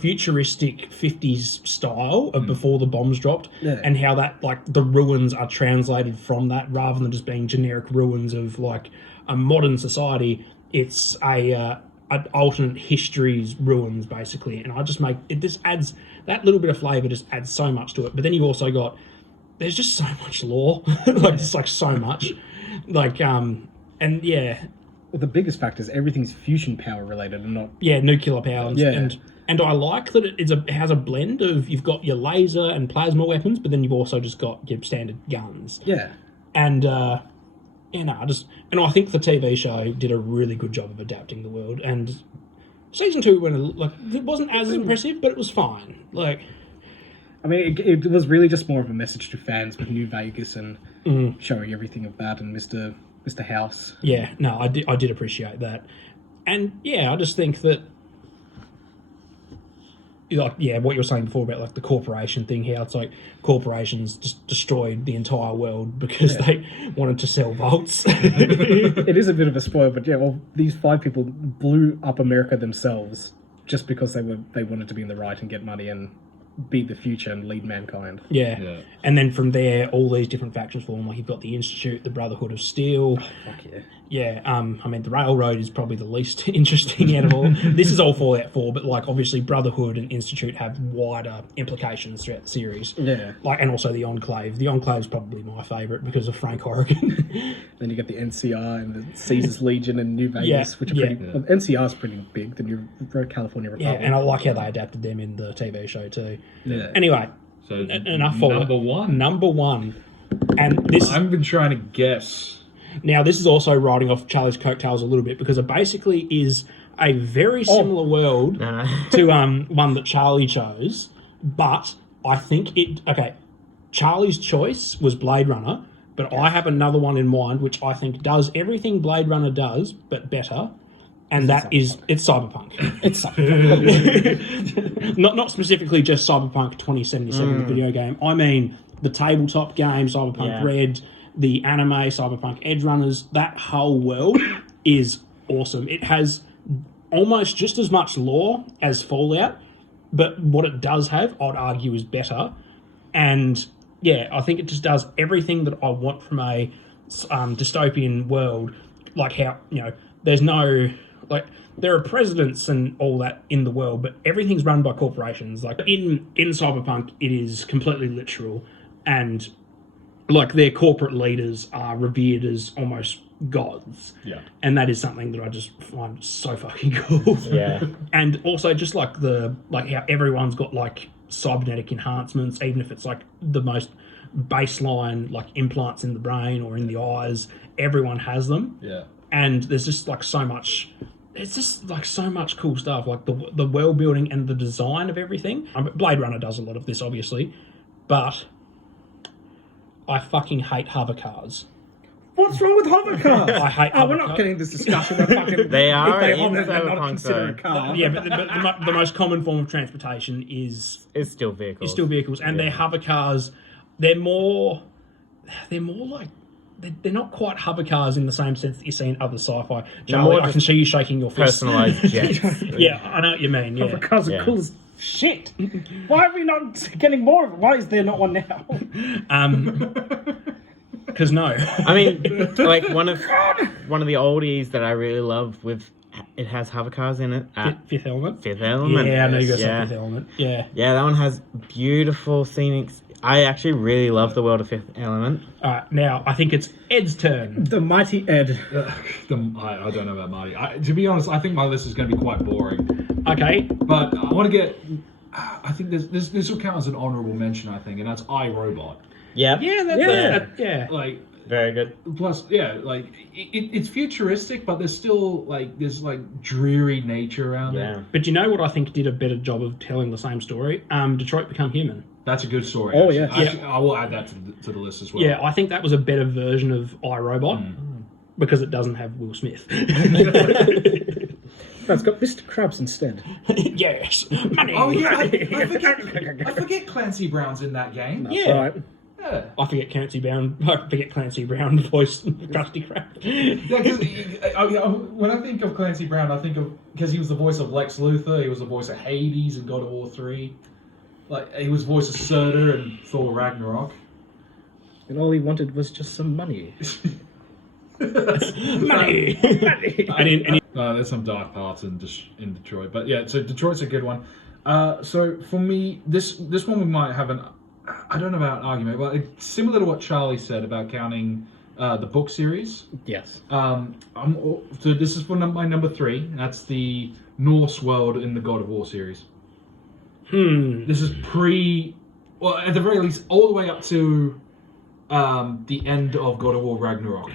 futuristic 50s style of before the bombs dropped, and how that like the ruins are translated from that rather than just being generic ruins of like a modern society. It's a an alternate history's ruins basically, and I just make it. Just adds that little bit of flavor. Just adds so much to it. But then you've also got there's just so much lore, like just like so much, like and yeah. Well, the biggest factor is everything's fusion power related and not... Yeah, nuclear power. Yeah. And I like that it has a blend of... You've got your laser and plasma weapons, but then you've also just got your standard guns. Yeah. And, I think the TV show did a really good job of adapting the world. And season 2, it wasn't as impressive, but it was fine. Like... I mean, it was really just more of a message to fans with New Vegas and showing everything of that and Mr. House. Yeah, no, I did appreciate that. And yeah, I just think that like what you were saying before about like the corporation thing, how it's like corporations just destroyed the entire world because they wanted to sell vaults. It is a bit of a spoil, but these 5 people blew up America themselves just because they wanted to be in the right and get money and be the future and lead mankind. Yeah. And then from there, all these different factions form. Like you've got the Institute, the Brotherhood of Steel. Oh, fuck yeah. Yeah, I mean, the Railroad is probably the least interesting out of all. This is all Fallout 4, but, like, obviously Brotherhood and Institute have wider implications throughout the series. Yeah. Like, and also the Enclave. The Enclave is probably my favourite because of Frank Horrigan. Then you get the NCR and the Caesar's Legion and New Vegas, which are pretty... Well, NCR is pretty big, the New California Republic. Yeah, and I like how they adapted them in the TV show, too. Yeah. Anyway, So enough Fallout. Number one. And this... I've been trying to guess... Now, this is also riding off Charlie's coattails a little bit because it basically is a very similar world to one that Charlie chose, but I think it... Okay, Charlie's choice was Blade Runner, but I have another one in mind which I think does everything Blade Runner does, but better, and it's Cyberpunk. It's Cyberpunk. Not specifically just Cyberpunk 2077, the video game. I mean the tabletop game, Cyberpunk Red... The anime, Cyberpunk Edge Runners, that whole world is awesome. It has almost just as much lore as Fallout, but what it does have, I'd argue, is better. And yeah, I think it just does everything that I want from a dystopian world. Like how, there's no... Like, there are presidents and all that in the world, but everything's run by corporations. Like, in Cyberpunk, it is completely literal, and... Like, their corporate leaders are revered as almost gods. Yeah. And that is something that I just find so fucking cool. Yeah. And also just like how everyone's got like cybernetic enhancements, even if it's like the most baseline like implants in the brain or in the eyes, everyone has them. Yeah. And there's just like so much... It's just like so much cool stuff, like the world building and the design of everything. Blade Runner does a lot of this, obviously, but... I fucking hate hover cars. What's wrong with hover cars? I hate hover we're not cars. getting this discussion about fucking... They are if they in hover, they're not Cyberpunk, considered a though. car. Yeah, but the most common form of transportation is It's still vehicles. and their hover cars. They're more like they're not quite hover cars in the same sense that you see in other sci-fi. Charlie, I can see you shaking your fist. Personalised jets. Yeah, I know what you mean. Yeah. Hover cars are cool as shit. Why are we not getting more of it? Why is there not one now? Because no. I mean, like one of the oldies that I really love it has hover cars in it. Fifth Element. Fifth Element. Yeah, I know you got yeah. Fifth Element. Yeah. Yeah, that one has beautiful scenic. I actually really love the world of Fifth Element. Now I think it's Ed's turn. The mighty Ed. I don't know about Marty. To be honest, I think my list is going to be quite boring. Okay. But I want to get... I think this will count as an honourable mention, I think, and that's iRobot. Yeah. Yeah. Like... Very good. Plus, like it's futuristic, but there's still this dreary nature around it. But you know what I think did a better job of telling the same story? Detroit Become Human. That's a good story. Oh, actually. yeah. Actually, I will add that to the list as well. Yeah, I think that was a better version of iRobot because it doesn't have Will Smith. No, it's got Mr. Krabs instead. Yes, money. Oh yeah, I forget Clancy Brown's in that game. That's Yeah. right. Yeah. I forget Clancy Brown. Voice Krusty Krab. Yeah, because when I think of Clancy Brown, I think of because he was the voice of Lex Luthor, he was the voice of Hades in God of War 3. Like he was voice of Surtur in Thor Ragnarok. And all he wanted was just some money. Money. and There's some dark parts in Detroit, but yeah, so Detroit's a good one. So for me, this one we might have I don't know about an argument, but it's similar to what Charlie said about counting the book series. Yes. So this is for my number 3. And that's the Norse world in the God of War series. This is well, at the very least, all the way up to the end of God of War Ragnarok.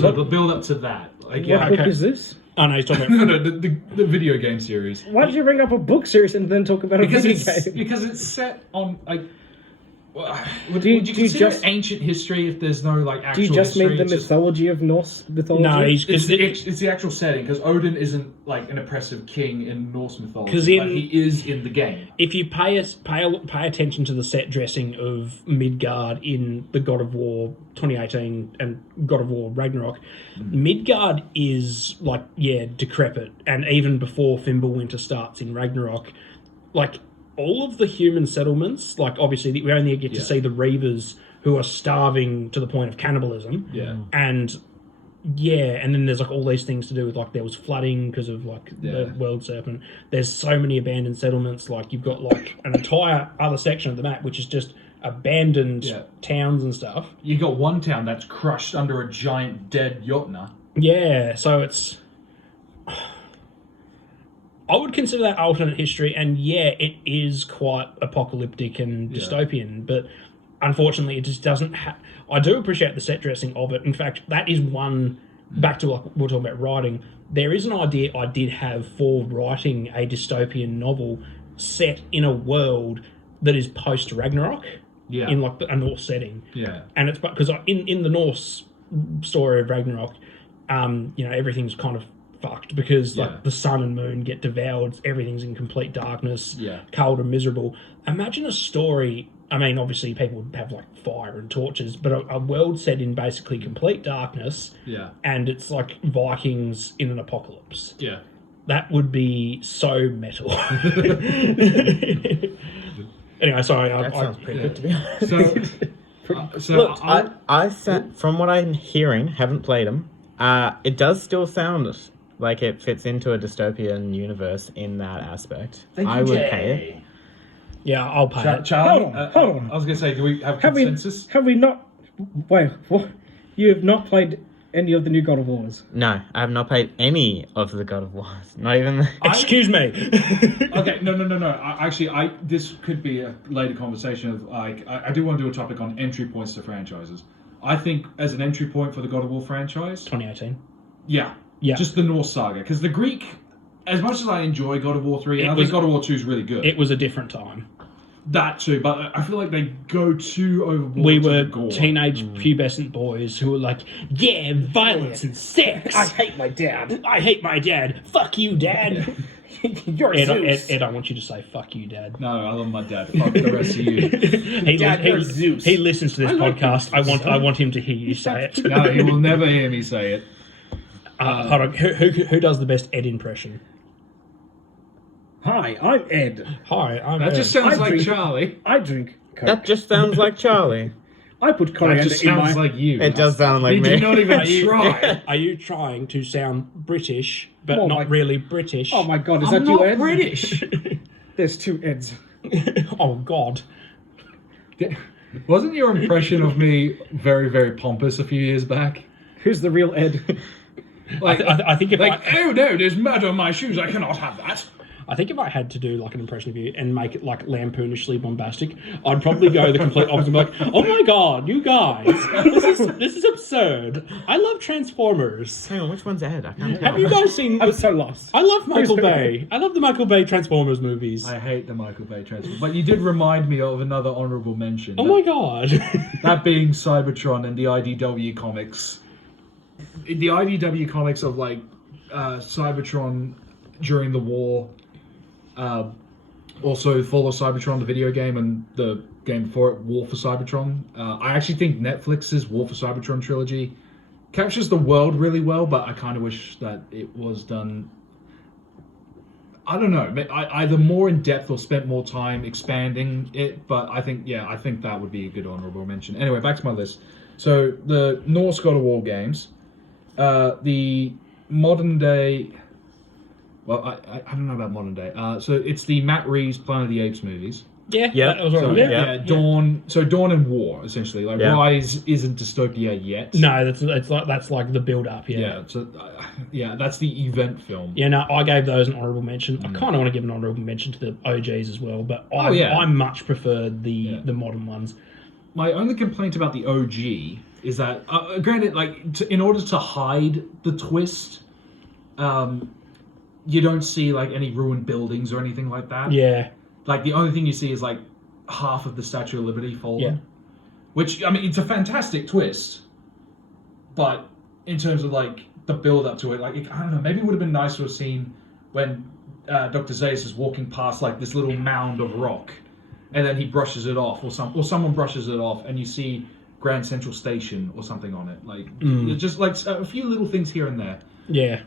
So the build up to that. Like, What book is this? Oh no, he's talking about. no, the video game series. Why did you bring up a book series and then talk about a video game? Because it's set on like. Would Do you you consider just- it ancient history if there's no like actual Do you just history? mean the It's just- mythology of Norse mythology? No, It's the actual setting because Odin isn't like an oppressive king in Norse mythology. 'Cause Like, he is in the game. if you pay attention to the set dressing of Midgard in the God of War 2018 and God of War Ragnarok, Midgard is like decrepit, and even before Fimbulwinter starts in Ragnarok, like all of the human settlements, like obviously we only get to see the Reavers who are starving to the point of cannibalism, and then there's like all these things to do with like there was flooding because of like the world serpent. There's so many abandoned settlements. Like you've got like an entire other section of the map which is just abandoned towns and stuff. You got one town that's crushed under a giant dead Jotnar. Yeah, so it's. I would consider that alternate history, and it is quite apocalyptic and dystopian, but unfortunately it just doesn't I do appreciate the set dressing of it. In fact, that is one, back to like we we're talking about writing, there is an idea I did have for writing a dystopian novel set in a world that is post-Ragnarok, in like a Norse setting. Yeah. And it's because in the Norse story of Ragnarok, everything's kind of fucked because like the sun and moon get devoured, everything's in complete darkness, cold and miserable. Imagine a story. I mean, obviously people have like fire and torches, but a world set in basically complete darkness, and it's like Vikings in an apocalypse. Yeah. That would be so metal. Anyway, sorry. That sounds pretty good to be honest. So Look, I from what I'm hearing, haven't played them. It does still sound like it fits into a dystopian universe in that aspect. I would pay it. Yeah, I'll pay it. Charlie, Hold on. I was going to say, do we have Have consensus? we not... Wait, what? You have not played any of the new God of Wars? No, I have not played any of the God of Wars. Not even the... Excuse me. Okay, no. This could be a later conversation of like, I do want to do a topic on entry points to franchises. I think as an entry point for the God of War franchise, 2018. yeah, just the Norse saga, because the Greek, as much as I enjoy God of War 3, and I think God of War 2 is really good. It was a different time. That too, but I feel like they go too overboard. We to were the gore. teenage pubescent boys who were like, violence and sex. I hate my dad. I hate my dad. Fuck you, Dad. You're Zeus. Ed, I want you to say, fuck you, Dad. No, I love my dad. Fuck the rest of you. He listens to this podcast. I want him to hear you say it. No, he will never hear me say it. Hold on. Who does the best Ed impression? Hi, I'm Ed. Hi, I'm That Ed. just sounds I like drink- Charlie. I drink Coke. That just sounds like Charlie. I put That coriander just in my... sounds like you. It does sound like He me. did not even Are you- try. Are you trying to sound British, but Oh not my- really British? Oh my god, is I'm that you, not Ed? British. There's two Eds. Oh God. Wasn't your impression of me very, very pompous a few years back? Who's the real Ed? Like, I think if oh no, there's mud on my shoes. I cannot have that. I think if I had to do like an impression of you and make it like lampoonishly bombastic, I'd probably go the complete opposite. Like, oh my god, you guys, this is absurd. I love Transformers. Hang on, which one's Ed? I can't tell. Have you guys seen? I'm so lost. I love Michael Bay. I love the Michael Bay Transformers movies. I hate the Michael Bay transfer. But you did remind me of another honourable mention. Oh my god. That being Cybertron and the IDW comics. In the IDW comics of like Cybertron during the war. Also, follow Cybertron, the video game, and the game before it, War for Cybertron. I actually think Netflix's War for Cybertron trilogy captures the world really well, but I kind of wish that it was done. I don't know, either more in depth or spent more time expanding it. But I think that would be a good honorable mention. Anyway, back to my list. So the Norse God of War games, the modern day. Well, I don't know about modern day. So it's the Matt Reeves Planet of the Apes movies. Yeah, Yeah. that was So, all right. yeah, Dawn. So Dawn and War, essentially. Like Yeah. Rise isn't Dystopia yet. No, that's like the build up. Yeah. So that's the event film. Yeah, no, I gave those an honourable mention. I kind of want to give an honourable mention to the OGs as well, but I much preferred the modern ones. My only complaint about the OG is that, granted, like in order to hide the twist, you don't see like any ruined buildings or anything like that. Yeah. Like the only thing you see is like half of the Statue of Liberty fallen. Yeah. Which, I mean, it's a fantastic twist, but in terms of like the build up to it, like I don't know, maybe it would have been nice to have seen when Dr. Zaius is walking past like this little mound of rock, and then he brushes it off, or someone brushes it off, and you see Grand Central Station or something on it. Like it's just like a few little things here and there. Yeah.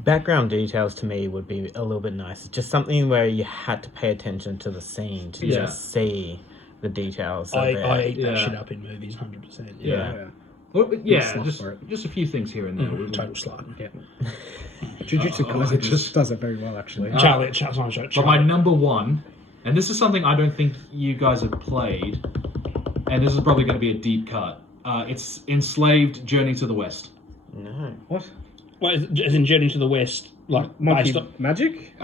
Background details to me would be a little bit nicer. Just something where you had to pay attention to the scene to just see the details. I eat that Yeah. shit up in movies, 100%. Yeah. Well, yeah, Slush for it. just a few things here and there. Total slut. Yeah. Jujutsu Kaisen just does it very well, actually. Charlie. But my number one, and this is something I don't think you guys have played, and this is probably going to be a deep cut. It's Enslaved: Journey to the West. No. What? Well, as in Journey to the West, like Monkey based on... Magic?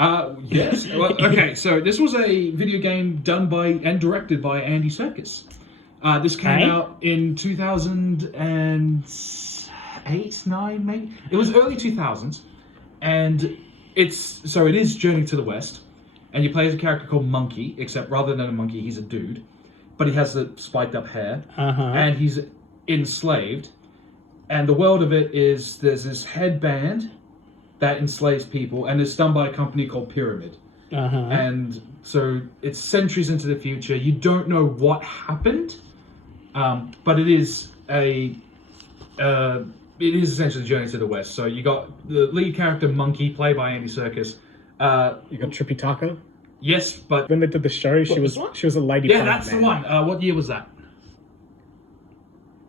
Yes. Well, okay, so this was a video game done by and directed by Andy Serkis. This came out in 2008, 9 maybe. It was early 2000s, and it is Journey to the West, and you play as a character called Monkey, except rather than a monkey, he's a dude, but he has the spiked up hair, and he's enslaved. And the world of it is there's this headband that enslaves people, and it's done by a company called Pyramid. And so it's centuries into the future. You don't know what happened, but it is essentially Journey to the West. So you got the lead character Monkey, played by Andy Serkis. You got Trippy Taka? Yes, but When they did the show, she was a lady. yeah, plant that's the man. one. What year was that?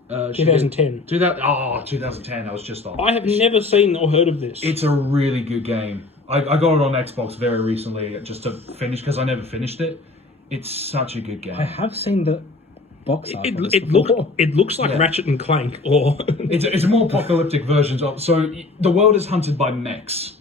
2010. 2010. I was just on. I have never seen or heard of this. It's a really good game. I got it on Xbox very recently just to finish because I never finished it. It's such a good game. I have seen the box art. for this It before. looks like Yeah. Ratchet and Clank, or It's a more apocalyptic version of. So the world is hunted by mechs,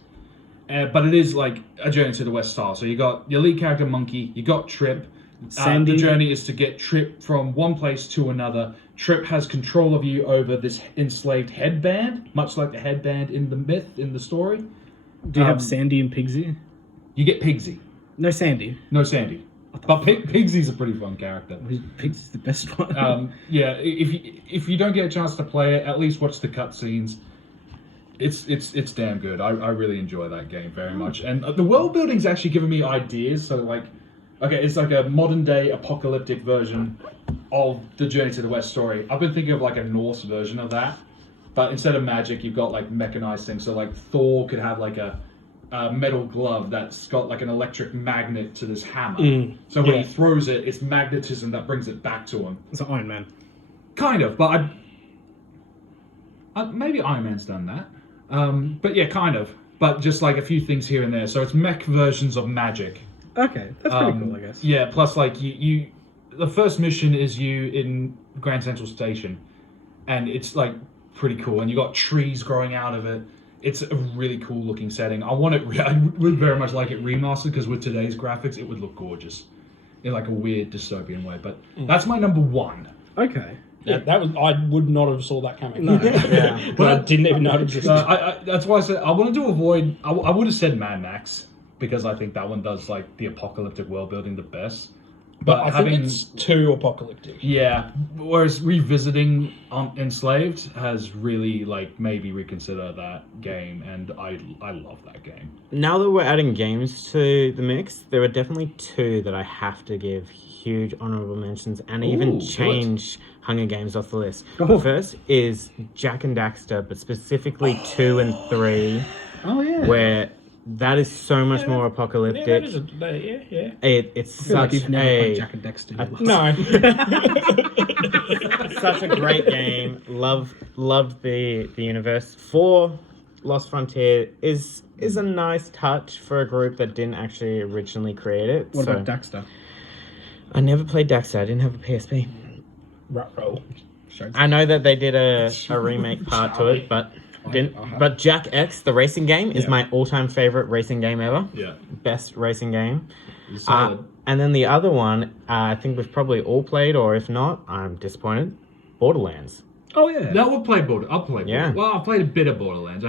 but it is like a Journey to the West style. So you got your lead character Monkey, you got Trip. Sandy. The journey is to get Trip from one place to another. Trip has control of you over this enslaved headband, much like the headband in the myth, in the story. Do you have Sandy and Pigsy? You get Pigsy. No Sandy. No Sandy. But Pigsy's a pretty fun character. Pigsy's the best one. Yeah, if you don't get a chance to play it, at least watch the cutscenes. It's damn good. I really enjoy that game very much. And the world building's actually given me ideas. So like, okay, it's like a modern day apocalyptic version of the Journey to the West story. I've been thinking of like a Norse version of that, but instead of magic, you've got like mechanized things. So like Thor could have like a metal glove that's got like an electric magnet to this hammer. So when he throws it, it's magnetism that brings it back to him. It's an Iron Man. Kind of, but maybe Iron Man's done that. But yeah, kind of. But just like a few things here and there. So it's mech versions of magic. Okay, that's pretty cool, I guess. Yeah, plus like you the first mission is you in Grand Central Station, and it's like pretty cool, and you got trees growing out of it. It's a really cool looking setting. I would very much like it remastered, because with today's graphics, it would look gorgeous in like a weird dystopian way. But that's my number one. Okay. Yeah, that was. I would not have saw that coming. No. Yeah. But I didn't even know it existed. That's why I said I wanted to avoid. I would have said Mad Max, because I think that one does like the apocalyptic world building the best. But I think it's too apocalyptic. Yeah, whereas revisiting Enslaved has really made me reconsider that game, and I love that game. Now that we're adding games to the mix, there are definitely two that I have to give huge honorable mentions and even change Hunger Games off the list. Oh. First is Jak and Daxter, but specifically 2 and 3. Oh yeah. Where that is so much more apocalyptic. Yeah, that is yeah. It's I feel like such you've never played a Jack and Dexter. No. such a great game. Loved the universe. 4 Lost Frontier is a nice touch for a group that didn't actually originally create it. What about Daxter? I never played Daxter. I didn't have a PSP. Ruh-roh. I know that they did a remake part to it, but didn't. But Jak X, the racing game, is my all-time favorite racing game ever. Yeah. Best racing game. Solid. And then the other one, I think we've probably all played, or if not, I'm disappointed. Borderlands. Oh yeah. No, we'll play Borderlands. I'll play. Yeah. Well, I've played a bit of Borderlands.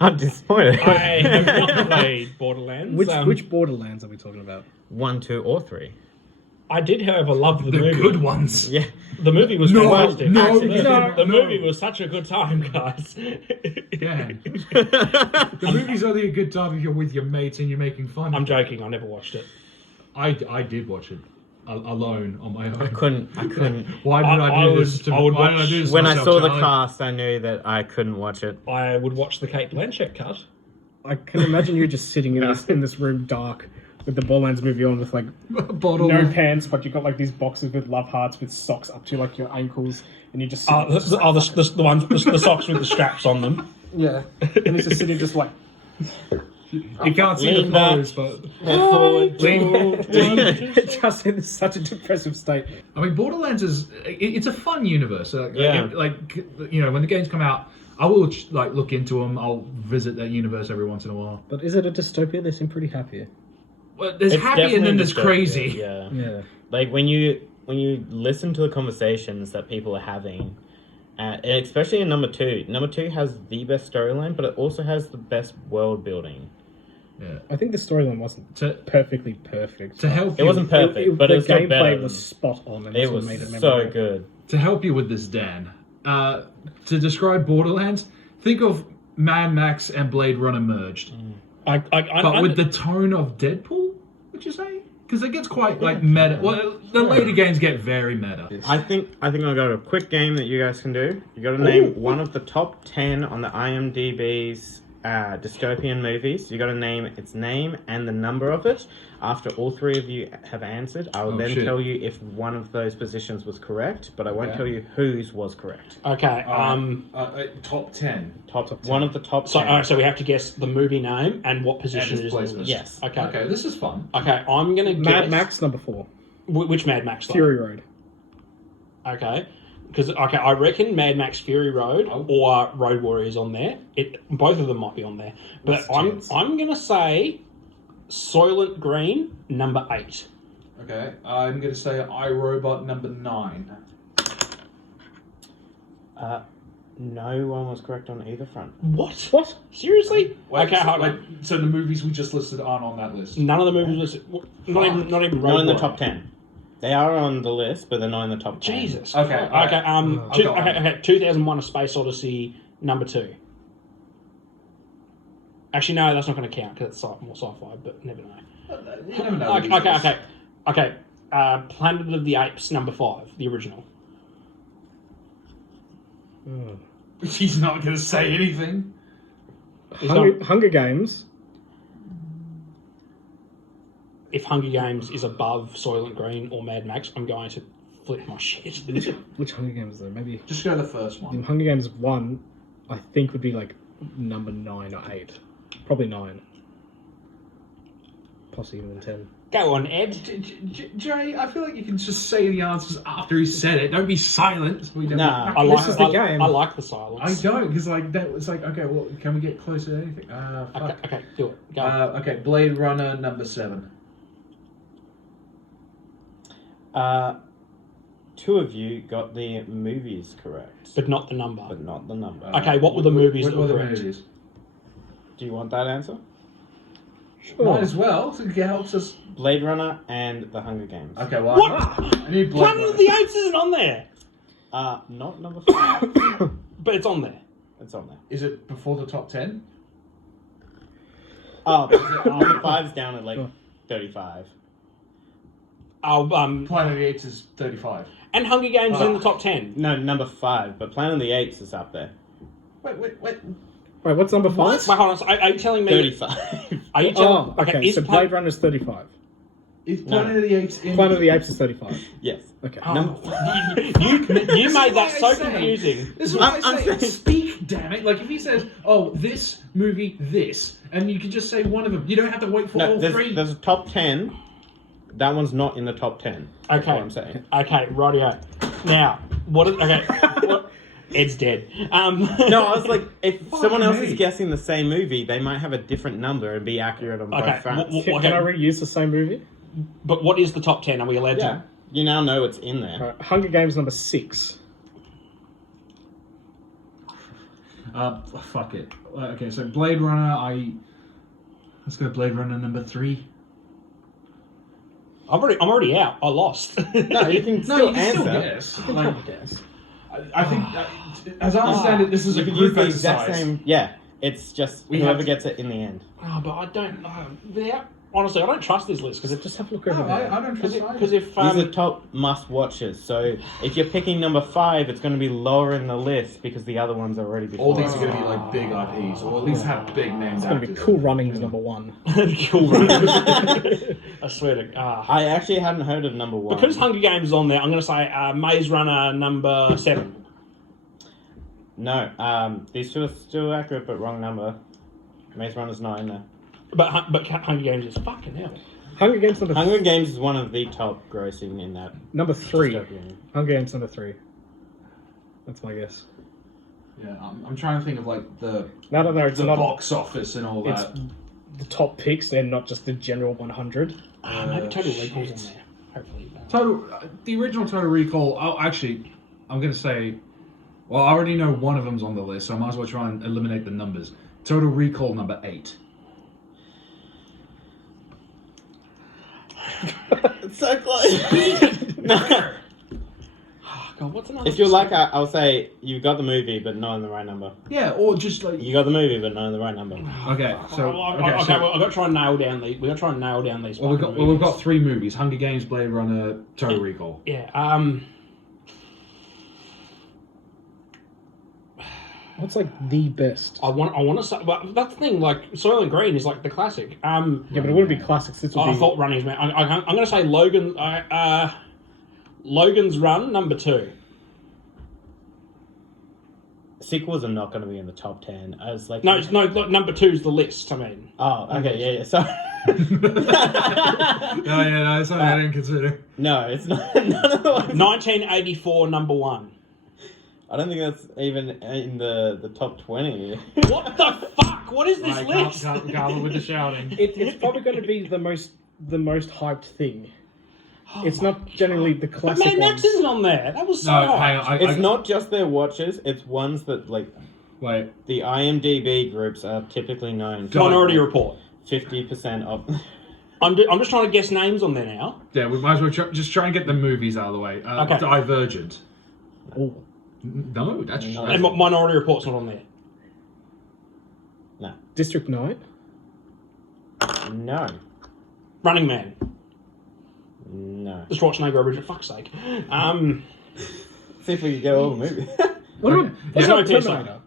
I'm disappointed. I have not played Borderlands. Which Borderlands are we talking about? 1, 2, or 3. I did, however, love the the movie. good ones. Yeah. The movie was fantastic. The no. movie was such a good time, guys. Yeah. The movie's only a good time if you're with your mates and you're making fun. I'm joking. I never watched it. I did watch it alone on my own. I couldn't. Why did I do this? Why did I do this? to When I myself, saw the Charlie? cast, I knew that I couldn't watch it. I would watch the Kate Blanchett cut. I can imagine you just sitting in this room dark with the Borderlands movie on with bottle. no pants, but you've got these boxes with love hearts with socks up to your ankles, and you just sit The ones the socks with the straps on them. yeah, and he's just sitting just like You can't see the Lean back. pose, but just in such a depressive state. I mean, Borderlands it's a fun universe. Yeah. When the games come out, I will look into them. I'll visit that universe every once in a while. But is it a dystopia? They seem pretty happy. Well, there's It's happy and then definitely there's dystopia, crazy. Yeah. Yeah. Like when you listen to the conversations that people are having, and especially in number 2. Number 2 has the best storyline, but it also has the best world building. Yeah. I think the storyline wasn't perfectly perfect. To help It you, wasn't perfect, but it was the still better. gameplay was spot on, and It that's what was made it so memorable. good. to help you with this, Dan, to describe Borderlands, think of Mad Max and Blade Runner merged, but with the tone of Deadpool. Would you say? Because it gets quite meta. Well, the later games get very meta. I think I'll go to a quick game that you guys can do. You got to name one of the top 10 on the IMDb's dystopian movies. You got to name its name and the number of it. After all 3 of you have answered, I will then tell you if one of those positions was correct, but I won't tell you whose was correct. Okay. Top 10. Top 10. One of the top 10. So, all right, so we have to guess the movie name and what position And it its is on the placement. list. Yes. Okay. Okay, this is fun. Okay, I'm gonna guess Mad Max number 4, Which Mad Max? Though? Fury Road. Okay. Because I reckon Mad Max Fury Road or Road Warriors on there. Both of them might be on there, but I'm gonna say Soylent Green number 8. Okay, I'm going to say iRobot number 9. No one was correct on either front. What? Seriously? Wait, okay, hold on. so the movies we just listed aren't on that list. None of the movies listed. Not even Road Not in the Warrior. top 10. They are on the list, but they're not in the top 10. Jesus. Okay, Okay. alright. Okay. 2001: A Space Odyssey number 2. Actually, no, that's not going to count because it's more sci-fi. But never know. You never know. Okay. Planet of the Apes number 5, the original. He's not going to say anything. Hunger Games. If Hunger Games is above Soylent Green or Mad Max, I'm going to flip my shit. Which Hunger Games though? Maybe Just go to the first one. Hunger Games 1. I think would be number 9 or 8. Probably 9. Possibly even 10. Go on, Ed. Jay, I feel like you can just say the answers after he said it. Don't be silent. Nah. This is the game. I like the silence. I don't, because that was okay, well, can we get closer to anything? Fuck. Okay, do it. Go. Okay, Blade Runner number 7. 2 of you got the movies correct, but not the number. but not the number. Okay, what were the movies that What were were the correct? movies? Do you want that answer? Might as well. So it helps us. Blade Runner and The Hunger Games. Okay, well, What? I need Blade Planet of the Apes isn't on there, Not number 5. but it's on there. It's on there. Is it before the top 10? Oh, number 5's down at like 35. Oh, Planet of the Apes is 35. and Hunger Games is in the top 10. No, number 5, but Planet of the Apes is up there. Wait. Wait, what's number 5? Wait, hold on. So are you telling me? 35. Are you telling? Oh, okay. Is So Blade Runner's 35. Is Planet of the Apes in... Planet of the Apes is 35. Yes. Okay. You made that so I say. confusing. This is what I'm I say. saying- Speak, damn it. Like, if he says, oh, this movie, this, and you can just say one of them. You don't have to wait for No, all three. there's a top 10. That one's not in the top 10. That's Okay. what I'm saying. Okay, rightio. Now, what? Okay, what, Ed's dead. No, I was like, if someone else me. is guessing the same movie, they might have a different number and be accurate on Okay, both fronts. well, Can I reuse the same movie? But what is the top 10? Are we allowed Yeah. to? You now know it's in there. Alright, Hunger Games number 6. Fuck it. Okay, so Blade Runner, let's go Blade Runner number 3. I'm already out. I lost. No, you can No, still you can answer. still guess. You can Like, probably guess. I think, as I understand it, this is You a could group use the exact exercise. same. Yeah, it's just We whoever have- gets it in the end. Oh, but I don't. Honestly, I don't trust this list because Just have a look over No, there. I don't trust because if These are top must-watches. So if you're picking number 5, it's going to be lower in the list because the other ones are already before. all these are going to be like big IPs, or at least have big names. It's going to be Cool Runnings number 1. cool. I swear to. I actually hadn't heard of number 1. Because Hunger Games is on there, I'm going to say Maze Runner number 7. No, these two are still accurate, but wrong number. Maze Runner's not in there. But Hunger Games is fucking hell. Hunger Games number Hunger Games is one of the top grossing in that. number 3. dystopian. Hunger Games number 3. That's my guess. Yeah, I'm trying to think of like the No, it's not. box office and all It's that. the top picks. They're not just the general 100. Maybe Total Recall's on there. Hopefully. The original Total Recall. Oh, actually, I'm going to say. Well, I already know one of them's on the list, so I might as well try and eliminate the numbers. Total Recall number 8. It's so close. No. Oh, God, what's another? If you like, I'll say you got the movie, but not in the right number. Yeah, or just like. You got the movie, but not in the right number. Okay, so. Okay, so well, I've got to try and nail down these. We've got to try and nail down these. we've fucking got movies. 3 movies: Hunger Games, Blade Runner, Total Recall. Yeah. What's like the best? I want to say, but that's the thing. Like Soylent Green is like the classic. Yeah, but it wouldn't be classics. This would I be. thought Runnings Man. I'm going to say Logan. Logan's Run number 2. Sequels are not going to be in the top 10. I was like, No, number 2 is the list. I mean, Oh, okay, yeah. Sorry. No, it's something I didn't consider. No, it's not. None of the ones. 1984 number 1. I don't think that's even in the top 20. What the fuck? What is this list? Carl with the shouting. It's probably going to be the most hyped thing. It's not generally the But classic Mad Max ones. isn't on there. That was so No, high. hang on. It's not just their watches, it's ones that, like, Wait. the IMDb groups are typically known for Minority Report. 50% of. I'm just trying to guess names on there now. Yeah, we might as well just try and get the movies out of the way. Okay. Divergent. Oh. No, that's. No. And Minority Report's not on there. No. District 9. No. Running Man. No. The Schwarzenegger original. Fuck's sake. See if we can get all the movies. What Okay. about Yeah. what about Snowpiercer. Terminator?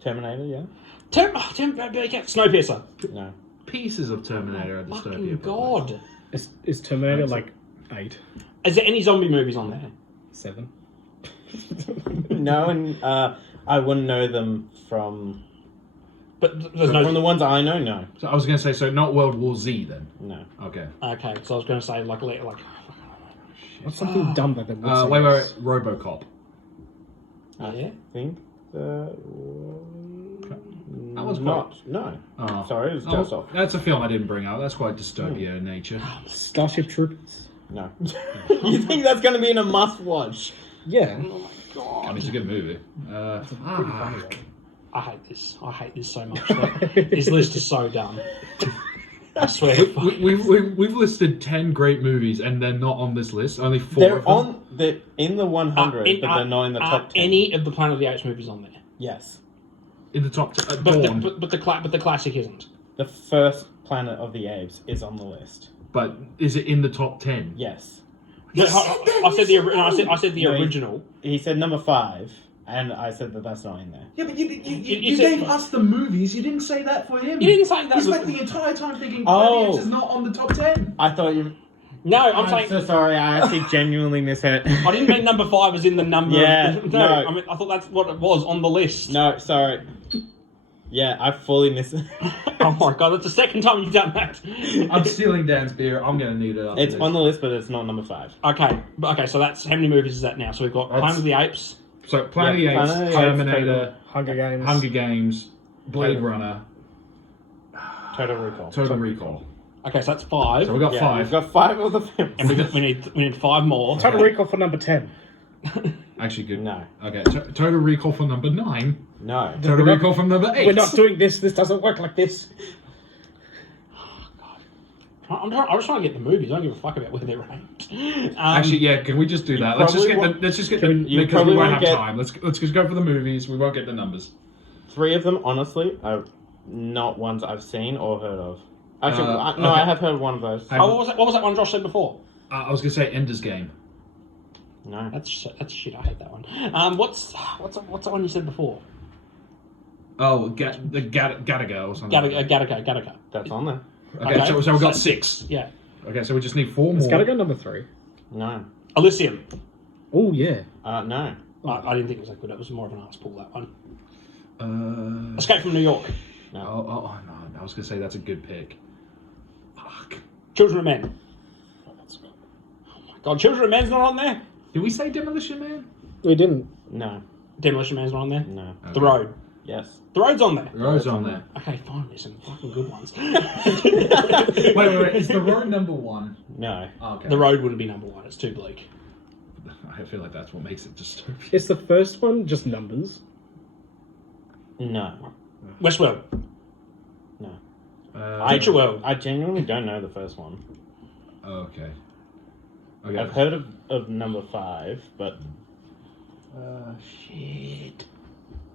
Terminator, yeah? Snowpiercer. No. Pieces of Terminator are Fucking Dystopia. God. Is Terminator like 8? Is there any zombie movies on there? 7? No, and I wouldn't know them from. But there's no. From the ones I know, no. So I was going to say, so not World War Z then. No. Okay. Okay, so I was going to say like. What's something dumb that they would say? Wait. RoboCop. Yeah. I think the. That was not. No. Oh. Sorry, it was Oh, Joseph. that's a film I didn't bring out. That's quite dystopia in nature. Starship Troopers. No. You think that's going to be in a must watch? Yeah. Oh my God. I mean, it's a good movie. Pretty funny, though. I hate this. I hate this so much. Like, this list is so dumb. I swear. We've listed 10 great movies, and they're not on this list. Only 4 They're of them. on. They're in the 100, but they're not in the top 10. Any of the Planet of the Apes movies on there? Yes. In the top 10. But Dawn. the classic isn't. The first Planet of the Apes is on the list. But is it in the top 10? Yes. No, I said the original. He said number 5, and I said that that's not in there. Yeah, but you You gave said- us the movies. You didn't say that for him. You didn't say that. He spent the entire time thinking Oh. Planet is not on the top 10. I thought you. No, I'm I'm saying. so sorry. I actually genuinely misheard. I didn't mean number 5 as in the number. Yeah, no, no. I mean I thought that's what it was on the list. No, sorry. Yeah, I fully missed it. Oh my god, that's the second time you've done that. I'm stealing Dan's beer. I'm going to need it after It's this. on the list, but it's not number 5. Okay, so that's how many movies is that now? So we've got Planet of the Apes. So Planet Yeah, of the Planet of Apes, the Apes, Terminator, Hunger Games. Hunger Games, Blade Total- Runner, Total Recall. Total Recall. Okay, so that's 5. So we got Yeah, 5. We've got 5 of the films. and we need 5 more. Total Recall for number 10. Actually, good. No. Okay, Total Recall for number 9. No. Total not- Recall from number 8. We're not doing this. This doesn't work like this. I'm just trying to get the movies. I don't give a fuck about whether they're ranked. Actually, yeah. Can we just do that? Let's just get probably the. you Because we probably won't won't have get- time. Let's just go for the movies. We won't get the numbers. 3 of them, honestly, are not ones I've seen or heard of. Actually, Okay. I have heard of one of those. Hang Oh, on. what was that one Josh said before? I was gonna say Ender's Game. No. That's shit. I hate that one. What's the one you said before? Oh, the Gattaca or something. Gattaca. That's on there. Okay, Okay. so we got 6. Yeah. Okay, so we just need 4 It's more. gotta go number 3. No. Elysium. Oh, yeah. No. I didn't think it was that good. It was more of an arse pull, that one. Uh, Escape from New York. No. no, I was gonna say that's a good pick. Fuck. Children of Men. Oh my god, Children of Men's not on there? Did we say Demolition Man? We didn't. No. Demolition Man's not on there? No. The Road. Yes. The Road's on there. The Road's on there. Okay, fine, there's some fucking good ones. Wait. Is the Road number 1? No. Oh, okay. The Road wouldn't be number 1, it's too bleak. I feel like that's what makes it dystopian. Is the first one just numbers? No. Westworld. No. Future World. I genuinely don't know the first one. Okay. I've heard of number 5, but Shit.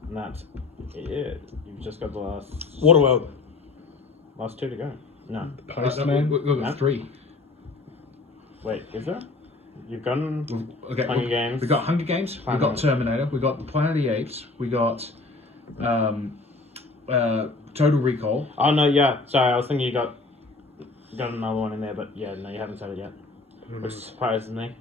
that's it. You've just got the last Waterworld. 2 to go. No. Postman? We've No. got 3. Wait, is there? You've gotten Okay, Hunger Games. We got Hunger Games. We got Terminator. We got Planet of the Apes. We got Total Recall. Oh no, yeah. Sorry, I was thinking you got another one in there, but yeah, no, you haven't said it yet, which surprises me.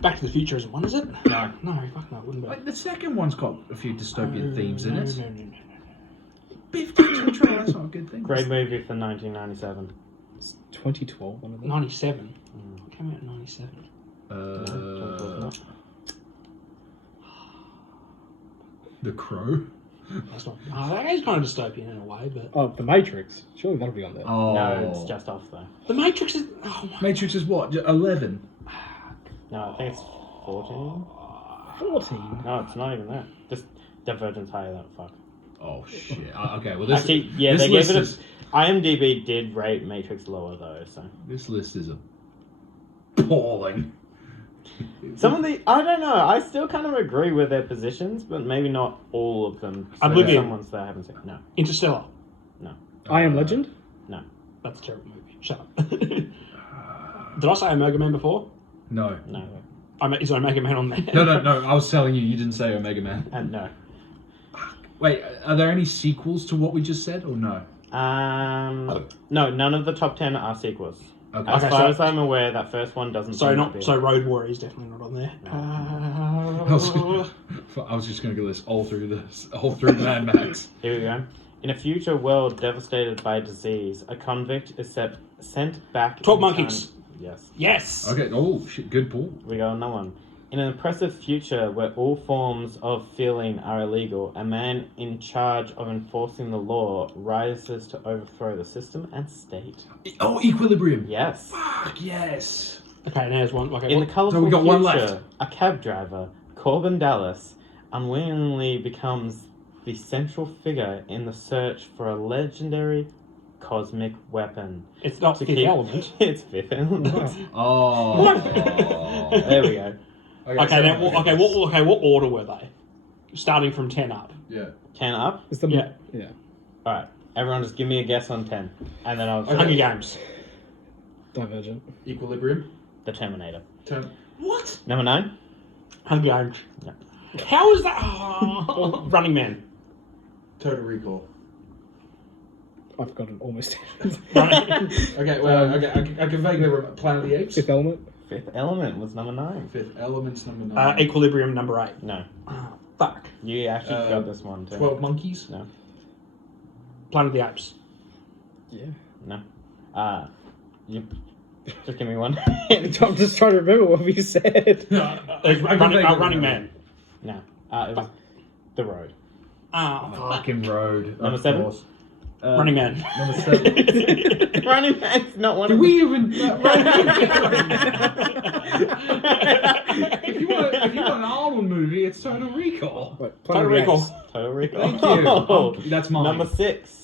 Back to the Future isn't one, is it? No. No, fuck no, it wouldn't be. Like the second one's got a few dystopian themes in it. No. Beef control. That's not a good thing. Great movie for 1997. It's 2012, one of them. 97. Came out in 97. The Crow. That's not. Oh, that is kind of dystopian in a way, but Oh, The Matrix. Surely that'll be on there. Oh, No, it's just off though. The Matrix is. Oh my. Matrix is what? 11. No, I think it's 14. 14. No, it's not even that. Just Divergent's higher than fuck. Oh shit. Okay, well this. Actually, yeah, this they gave list it is, IMDb did rate Matrix lower though, so. This list is appalling. Some of the, I don't know, I still kind of agree with their positions, but maybe not all of them. So Oblivion. some ones that I haven't seen. No, Interstellar. no, I Am Legend? no, That's a terrible movie. Shut up. Did I say Omega Man before? No. no, Is Omega Man on there? No. I was telling you. You didn't say Omega Man. and no. Wait, are there any sequels to what we just said, or no? No, none of the top 10 are sequels. Okay. As Okay, far so- as I'm aware, that first one doesn't. So seem to not be. so Road Warrior is definitely not on there. I was just gonna go this all through Mad Max. Here we go. In a future world devastated by disease, a convict is sent back. 12 in Monkeys. time- Yes. Yes. Okay. Oh shit. Good pull. We got another one. In an oppressive future where all forms of feeling are illegal, a man in charge of enforcing the law rises to overthrow the system and state. Oh, Equilibrium. Yes. Fuck yes. Okay, now there's one. Okay, In the what- colourful So we got future, one left. a cab driver, Corbin Dallas, unwillingly becomes the central figure in the search for a legendary cosmic weapon. It's not To Fifth keep- Element. It's Fifth Element. Oh. There we go. What order were they? Starting from 10 up. Yeah. 10 up. It's the Yeah. yeah. All right. Everyone, just give me a guess on 10, and then I'll. Hunger Games. Divergent. Equilibrium. The Terminator. What? Number 9. Hunger Games. No. How is that? Oh. Running Man. Total Recall. I've got it almost. Okay, well, I can vaguely remember Planet of the Apes. Fifth Element. Fifth Element was number 9. Fifth Element's number 9. Equilibrium number 8. No, Oh, fuck. you actually got this one too. 12 Monkeys. No, Planet of the Apes. Yeah. no. You just give me one. I'm just trying to remember what we said. Running Man. No, it was The Road. Oh, Fucking Road. Number of 7? course. Running Man. Number 7. Running Man's not one Do of we them. even? If you want an Arnold movie, it's Total Recall. Wait, Total Planet of the Recall. Apes. Total Recall. Thank you. Oh, That's mine. Number 6.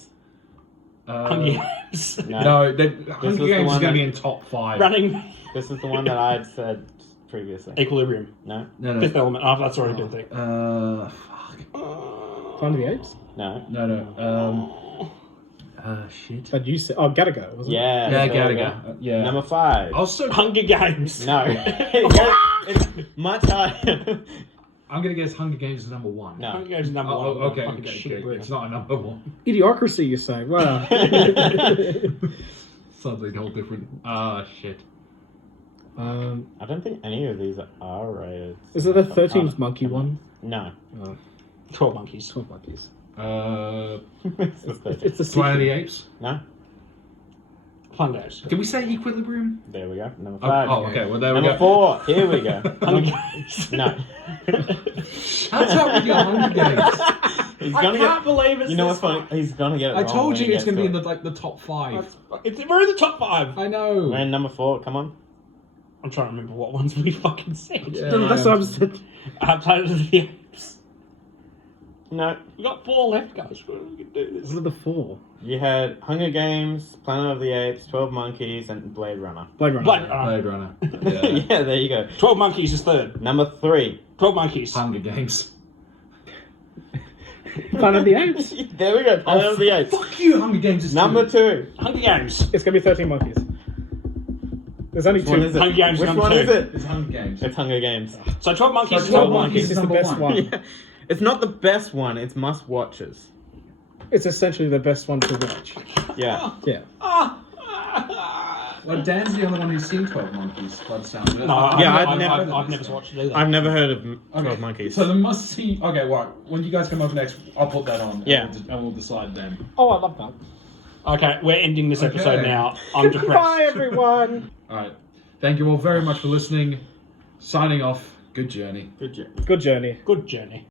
Hunger Games. No, This Hunger was the Games is one going to be that- in top 5. Running. This is the one that I had said previously. Equilibrium. No, No, Fifth Element. Oh, that's already been thing. fuck. Planet of the Apes. no. No. Shit. But you said, oh, Gattaca, wasn't it? Yeah. Yeah, there we gotta go. go. Yeah. Number 5. I was so. Hunger Games. No. It's much higher. I'm going to guess Hunger Games is number 1. No. Hunger Games is number Oh, one. okay. Fucking shit, bro. It's not a number 1. Idiocracy, you're saying? Wow. Something whole different. Ah, shit. I don't think any of these are R-rated. Is it the 13th monkey one? No. Oh, 12 Monkeys. 12 monkeys. It's the 13th. It's the Planet of the sequel. Apes. No. Hunger Games. Did we say Equilibrium? There we go. Number Oh, 5. okay. Well, there we Number go. 4. Here we go. Hunger Games. No. That's how we got Hunger Games. He's I gonna can't get. believe it's You know this what's funny? He's gonna get it I wrong told when you he it's going to gets be in to the top 5. We're in the top 5. I know. it. And number 4. Come on. I'm trying to remember what ones we fucking said. Yeah. That's what I'm saying. Planet of the Apes. No. We got 4 left, guys. We can do this. What are the 4? You had Hunger Games, Planet of the Apes, 12 Monkeys, and Blade Runner. Blade Runner. Blade Runner. Yeah. Yeah, there you go. 12 Monkeys is third. Number 3. 12 Monkeys. Hunger Games. Planet of the Apes. There we go. Planet of the Apes. Fuck you, Hunger Games is Number 2. Hunger Games. It's going to be 13 monkeys. There's only Which one 2. is it? Hunger Games Which number one 2. is it? It's Hunger Games. It's Hunger Games. So 12 Monkeys So is 12 number Monkeys 1. It's the number best 1. one. Yeah. It's not the best one. It's must watches. It's essentially the best one to watch. Yeah. Yeah. Well, Dan's the only one who's seen 12 Monkeys, by the sound of it. No, I've never watched it either. I've never heard of 12 Okay, Monkeys. So the must see. Okay, right. When you guys come over next, I'll put that on. Yeah. And we'll decide then. Oh, I love that. Okay, we're ending this episode Okay. now. I'm depressed. Bye, everyone. All right. Thank you all very much for listening. Signing off. Good journey. Good job. Good journey. Good journey.